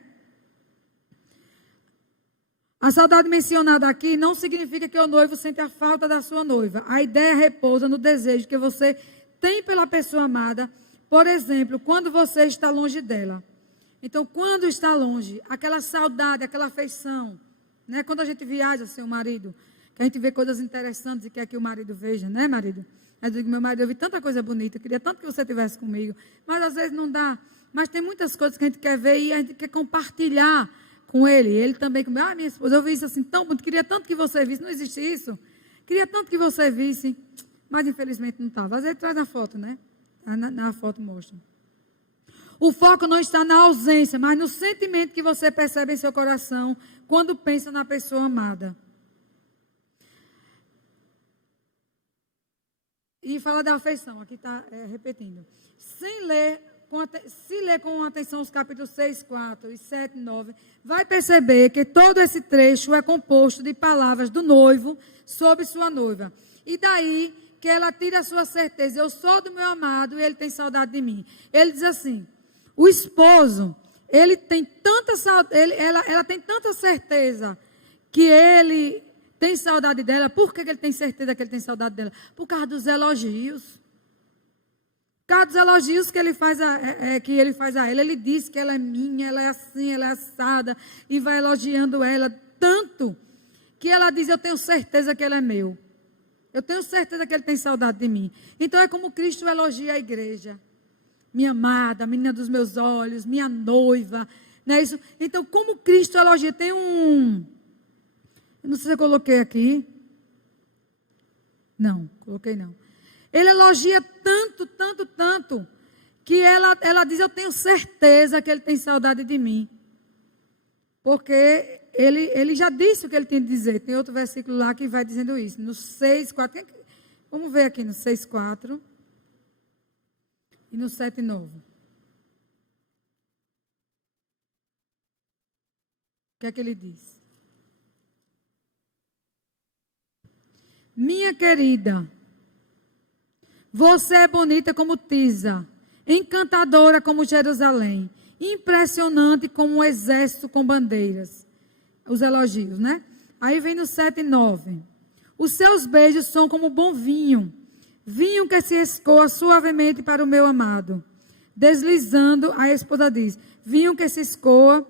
A saudade mencionada aqui não significa que o noivo sente a falta da sua noiva. A ideia repousa no desejo que você tem pela pessoa amada. Por exemplo, quando você está longe dela. Então, quando está longe, aquela saudade, aquela afeição, né? Quando a gente viaja sem o marido, que a gente vê coisas interessantes e quer que o marido veja, né, marido? Eu digo: meu marido, eu vi tanta coisa bonita, eu queria tanto que você estivesse comigo, mas às vezes não dá. Mas tem muitas coisas que a gente quer ver e a gente quer compartilhar com ele. Ele também, minha esposa, eu vi isso assim tão bonito, queria tanto que você visse. Não existe isso? Queria tanto que você visse, mas infelizmente não estava. Às vezes traz na foto, né? Na foto mostra. O foco não está na ausência, mas no sentimento que você percebe em seu coração quando pensa na pessoa amada. E fala da afeição, aqui está repetindo. Se ler com atenção os capítulos 6, 4 e 7, 9, vai perceber que todo esse trecho é composto de palavras do noivo sobre sua noiva. E daí que ela tira a sua certeza: eu sou do meu amado e ele tem saudade de mim. Ele diz assim: o esposo, ele tem tanta saudade, ela tem tanta certeza que ele tem saudade dela. Por que ele tem certeza que ele tem saudade dela? Por causa dos elogios. Por causa dos elogios que ele faz a ela. Ele diz que ela é minha, ela é assim, ela é assada, e vai elogiando ela tanto que ela diz: eu tenho certeza que ele é meu. Eu tenho certeza que ele tem saudade de mim. Então é como Cristo elogia a igreja. Minha amada, menina dos meus olhos, minha noiva, não é isso? Então, como Cristo elogia, tem eu não sei se eu coloquei aqui. Não, coloquei não. Ele elogia tanto, tanto, tanto, que ela diz: eu tenho certeza que ele tem saudade de mim. Porque ele já disse o que ele tem de dizer. Tem outro versículo lá que vai dizendo isso. No 6, 4. Vamos ver aqui no 6, 4. E no 7, 9. O que é que ele diz? Minha querida, você é bonita como Tisa, encantadora como Jerusalém, impressionante como um exército com bandeiras. Os elogios, né? Aí vem no 7 e 9. Os seus beijos são como bom vinho, vinho que se escoa suavemente para o meu amado. Deslizando, a esposa diz: vinho que se escoa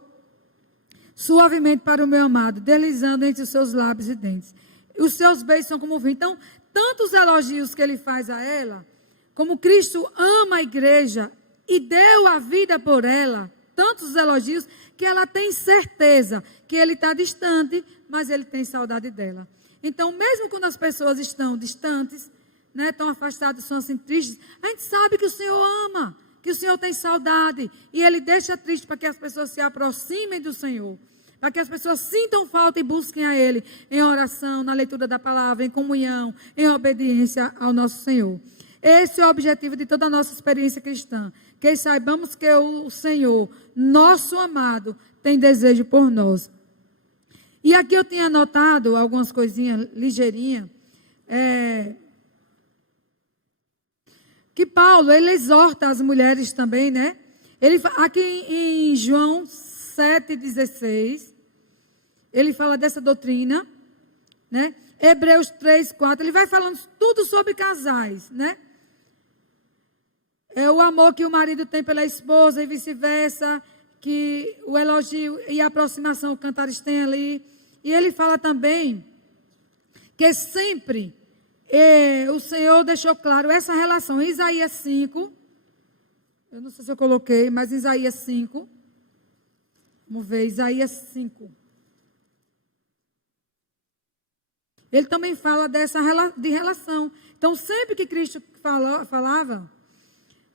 suavemente para o meu amado, deslizando entre os seus lábios e dentes. Os seus beijos são como vinho. Então, tantos elogios que ele faz a ela, como Cristo ama a igreja e deu a vida por ela, tantos elogios, que ela tem certeza que ele está distante, mas ele tem saudade dela. Então, mesmo quando as pessoas estão distantes, né, estão afastadas, são assim tristes, a gente sabe que o Senhor ama, que o Senhor tem saudade, e Ele deixa triste para que as pessoas se aproximem do Senhor, para que as pessoas sintam falta e busquem a Ele em oração, na leitura da palavra, em comunhão, em obediência ao nosso Senhor. Esse é o objetivo de toda a nossa experiência cristã, que saibamos que o Senhor, nosso amado, tem desejo por nós. E aqui eu tinha anotado algumas coisinhas ligeirinhas, que Paulo, ele exorta as mulheres também, né? Ele, aqui em João 7,16, ele fala dessa doutrina, né? Hebreus 3, 4, ele vai falando tudo sobre casais, né? É o amor que o marido tem pela esposa e vice-versa, que o elogio e a aproximação que o Cantares tem ali. E ele fala também que sempre o Senhor deixou claro essa relação. Em Isaías 5, eu não sei se eu coloquei, mas em Isaías 5, vamos ver, Isaías 5. Ele também fala de relação. Então, sempre que Cristo falava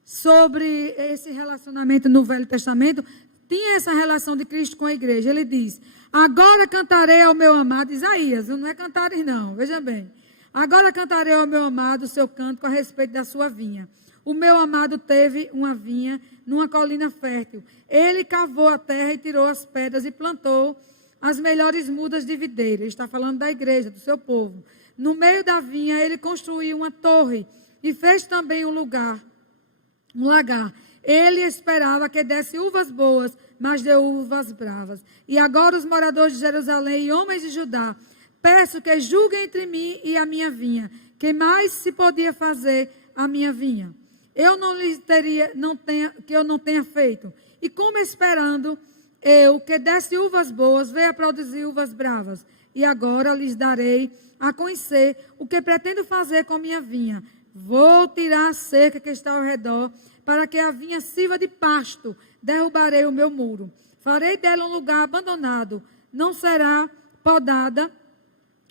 sobre esse relacionamento no Velho Testamento, tinha essa relação de Cristo com a igreja. Ele diz: agora cantarei ao meu amado, Isaías, não é cantares não, veja bem. Agora cantarei ao meu amado o seu cântico a respeito da sua vinha. O meu amado teve uma vinha numa colina fértil. Ele cavou a terra e tirou as pedras e plantou as melhores mudas de videira. Ele está falando da igreja, do seu povo. No meio da vinha ele construiu uma torre e fez também um lagar. Ele esperava que desse uvas boas, mas deu uvas bravas. E agora os moradores de Jerusalém e homens de Judá, peço que julguem entre mim e a minha vinha. Que mais se podia fazer a minha vinha? Eu não tenha feito. E como esperando eu que desse uvas boas, veio a produzir uvas bravas. E agora lhes darei a conhecer o que pretendo fazer com a minha vinha. Vou tirar a cerca que está ao redor, para que a vinha sirva de pasto. Derrubarei o meu muro. Farei dela um lugar abandonado. Não será podada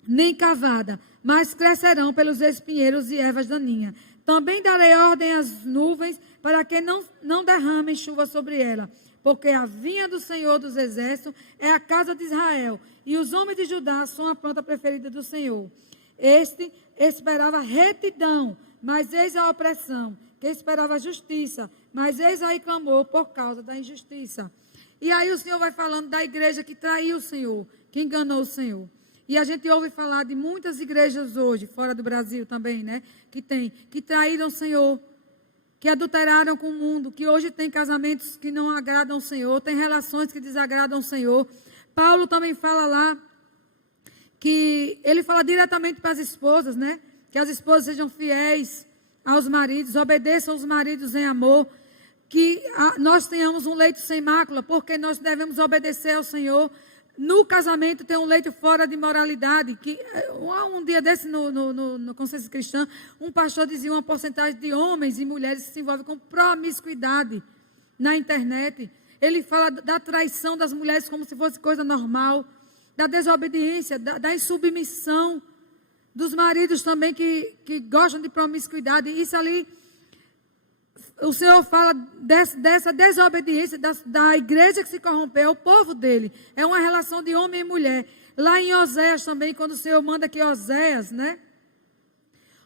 nem cavada, mas crescerão pelos espinheiros e ervas daninhas. Também darei ordem às nuvens, para que não derramem chuva sobre ela. Porque a vinha do Senhor dos Exércitos é a casa de Israel, e os homens de Judá são a planta preferida do Senhor. Este esperava retidão, mas eis a opressão. Que esperava justiça, mas eis aí clamou por causa da injustiça. E aí o Senhor vai falando da igreja que traiu o Senhor, que enganou o Senhor. E a gente ouve falar de muitas igrejas hoje, fora do Brasil também, né? Que traíram o Senhor, que adulteraram com o mundo, que hoje tem casamentos que não agradam o Senhor, tem relações que desagradam o Senhor. Paulo também fala lá, que ele fala diretamente para as esposas, né? Que as esposas sejam fiéis aos maridos, obedeçam os maridos em amor, que nós tenhamos um leito sem mácula, porque nós devemos obedecer ao Senhor. No casamento tem um leito fora de moralidade, que um dia desse no Consciência Cristã, um pastor dizia uma porcentagem de homens e mulheres que se envolvem com promiscuidade na internet. Ele fala da traição das mulheres como se fosse coisa normal, da desobediência, da insubmissão, dos maridos também que gostam de promiscuidade. Isso ali, o Senhor fala dessa desobediência da igreja que se rompeu, o povo dele. É uma relação de homem e mulher. Lá em Oséias também, quando o Senhor manda que Oséias, né?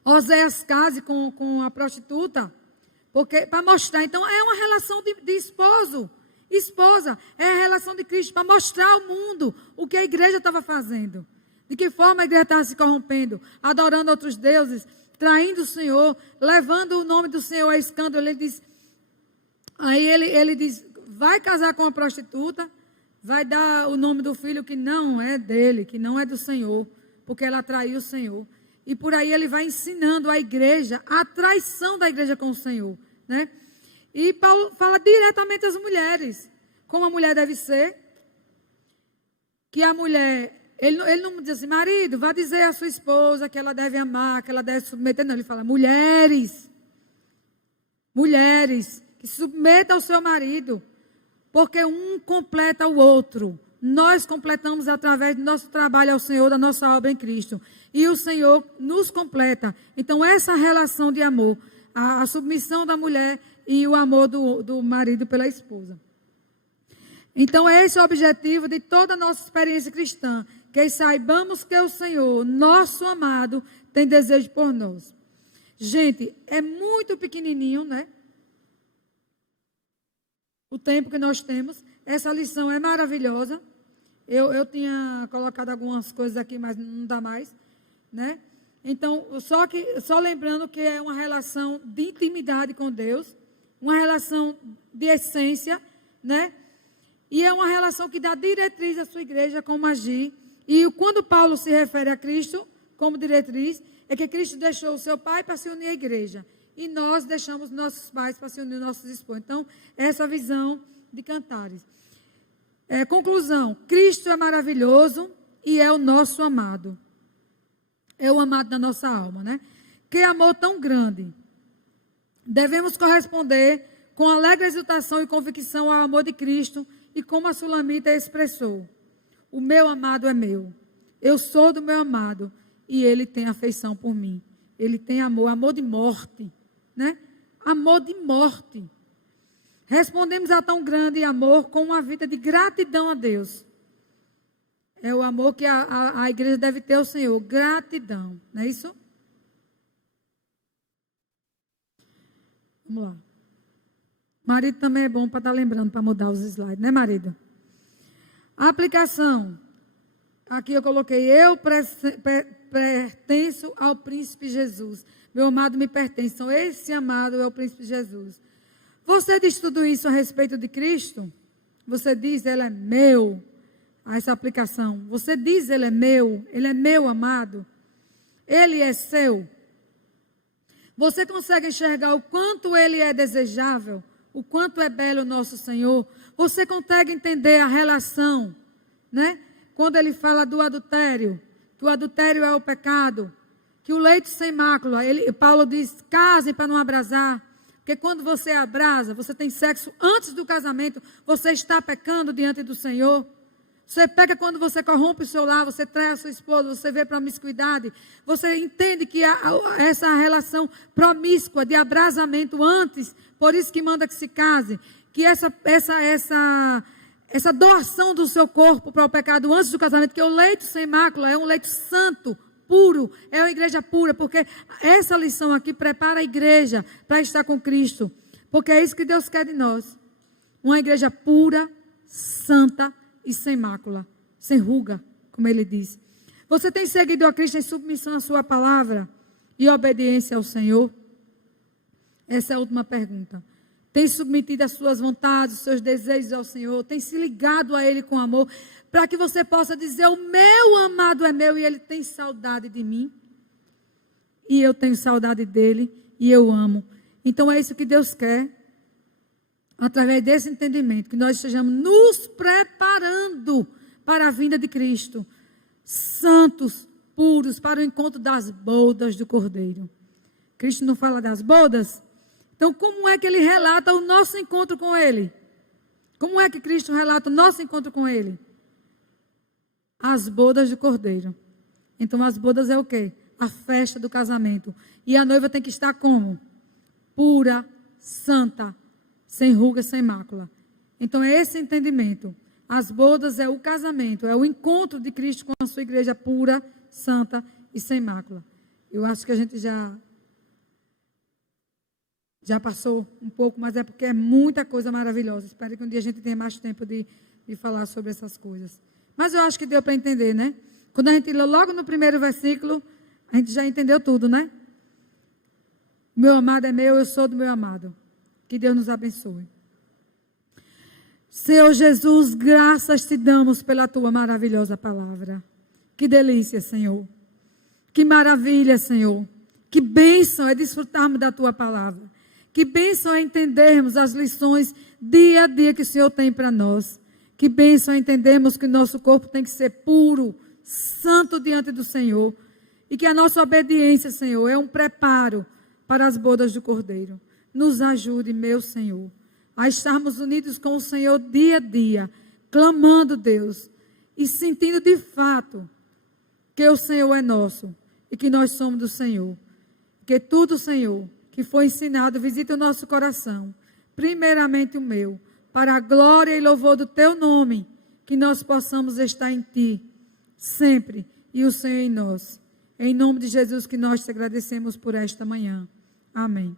Oséias case com a prostituta, para mostrar. Então, é uma relação de esposo, esposa. É a relação de Cristo, para mostrar ao mundo o que a igreja estava fazendo. De que forma a igreja estava se corrompendo, adorando outros deuses, traindo o Senhor, levando o nome do Senhor a escândalo. Ele diz, vai casar com a prostituta, vai dar o nome do filho que não é dele, que não é do Senhor, porque ela traiu o Senhor. E por aí ele vai ensinando a igreja, a traição da igreja com o Senhor, né? E Paulo fala diretamente às mulheres, como a mulher deve ser, que a mulher... Ele não diz assim, marido, vá dizer à sua esposa que ela deve amar, que ela deve submeter. Não, ele fala, mulheres, que se submetam ao seu marido, porque um completa o outro. Nós completamos através do nosso trabalho ao Senhor, da nossa obra em Cristo. E o Senhor nos completa. Então, essa relação de amor, a submissão da mulher e o amor do marido pela esposa. Então, é esse o objetivo de toda a nossa experiência cristã, que saibamos que o Senhor, nosso amado, tem desejo por nós. Gente, é muito pequenininho, né? O tempo que nós temos. Essa lição é maravilhosa. Eu tinha colocado algumas coisas aqui, mas não dá mais, né? Então, só lembrando que é uma relação de intimidade com Deus, uma relação de essência, né? E é uma relação que dá diretriz à sua igreja como agir. E quando Paulo se refere a Cristo como diretriz, é que Cristo deixou o seu pai para se unir à igreja. E nós deixamos nossos pais para se unir aos nossos esposos. Então, essa visão de Cantares. Conclusão, Cristo é maravilhoso e é o nosso amado. É o amado da nossa alma, né? Que amor tão grande. Devemos corresponder com alegre exultação e convicção ao amor de Cristo e como a Sulamita expressou. O meu amado é meu. Eu sou do meu amado e ele tem afeição por mim. Ele tem amor de morte, né? Amor de morte. Respondemos a tão grande amor com uma vida de gratidão a Deus. É o amor que a igreja deve ter ao Senhor. Gratidão. Não é isso? Vamos lá. Marido também é bom para estar lembrando, para mudar os slides, né, marido? A aplicação. Aqui eu coloquei, eu pertenço ao príncipe Jesus. Meu amado me pertence. Então, esse amado é o príncipe Jesus. Você diz tudo isso a respeito de Cristo? Você diz, ele é meu. Essa aplicação. Você diz, ele é meu amado. Ele é seu. Você consegue enxergar o quanto ele é desejável? O quanto é belo o nosso Senhor? Você consegue entender a relação, né? Quando ele fala do adultério, que o adultério é o pecado, que o leito sem mácula, Paulo diz, casem para não abrasar, porque quando você abrasa, você tem sexo antes do casamento, você está pecando diante do Senhor. Você peca quando você corrompe o seu lar, você trai a sua esposa, você vê promiscuidade. Você entende que essa relação promíscua de abrasamento antes, por isso que manda que se case, que essa doação do seu corpo para o pecado antes do casamento, que o leito sem mácula é um leito santo, puro, é uma igreja pura, porque essa lição aqui prepara a igreja para estar com Cristo, porque é isso que Deus quer de nós, uma igreja pura, santa e sem mácula, sem ruga, como ele diz. Você tem seguido a Cristo em submissão à sua palavra e obediência ao Senhor? Essa é a última pergunta. Tem submetido as suas vontades, os seus desejos ao Senhor? Tem se ligado a Ele com amor? Para que você possa dizer, o meu amado é meu e Ele tem saudade de mim. E eu tenho saudade dEle e eu amo. Então é isso que Deus quer. Através desse entendimento, que nós estejamos nos preparando para a vinda de Cristo. Santos, puros, para o encontro das bodas do Cordeiro. Cristo não fala das bodas? Então, como é que ele relata o nosso encontro com ele? Como é que Cristo relata o nosso encontro com ele? As bodas do Cordeiro. Então, as bodas é o quê? A festa do casamento. E a noiva tem que estar como? Pura, santa, sem ruga, sem mácula. Então, é esse entendimento. As bodas é o casamento, é o encontro de Cristo com a sua igreja pura, santa e sem mácula. Eu acho que a gente já passou um pouco, mas é porque é muita coisa maravilhosa. Espero que um dia a gente tenha mais tempo de falar sobre essas coisas. Mas eu acho que deu para entender, né? Quando a gente lê logo no primeiro versículo, a gente já entendeu tudo, né? Meu amado é meu, eu sou do meu amado. Que Deus nos abençoe. Senhor Jesus, graças te damos pela tua maravilhosa palavra. Que delícia, Senhor. Que maravilha, Senhor. Que bênção é desfrutarmos da tua palavra. Que bênção é entendermos as lições dia a dia que o Senhor tem para nós. Que bênção é entendermos que o nosso corpo tem que ser puro, santo diante do Senhor. E que a nossa obediência, Senhor, é um preparo para as bodas do Cordeiro. Nos ajude, meu Senhor, a estarmos unidos com o Senhor dia a dia, clamando, Deus, e sentindo de fato que o Senhor é nosso e que nós somos do Senhor. Que tudo, Senhor, que foi ensinado, visita o nosso coração, primeiramente o meu, para a glória e louvor do teu nome, que nós possamos estar em ti, sempre, e o Senhor em nós. Em nome de Jesus que nós te agradecemos por esta manhã. Amém.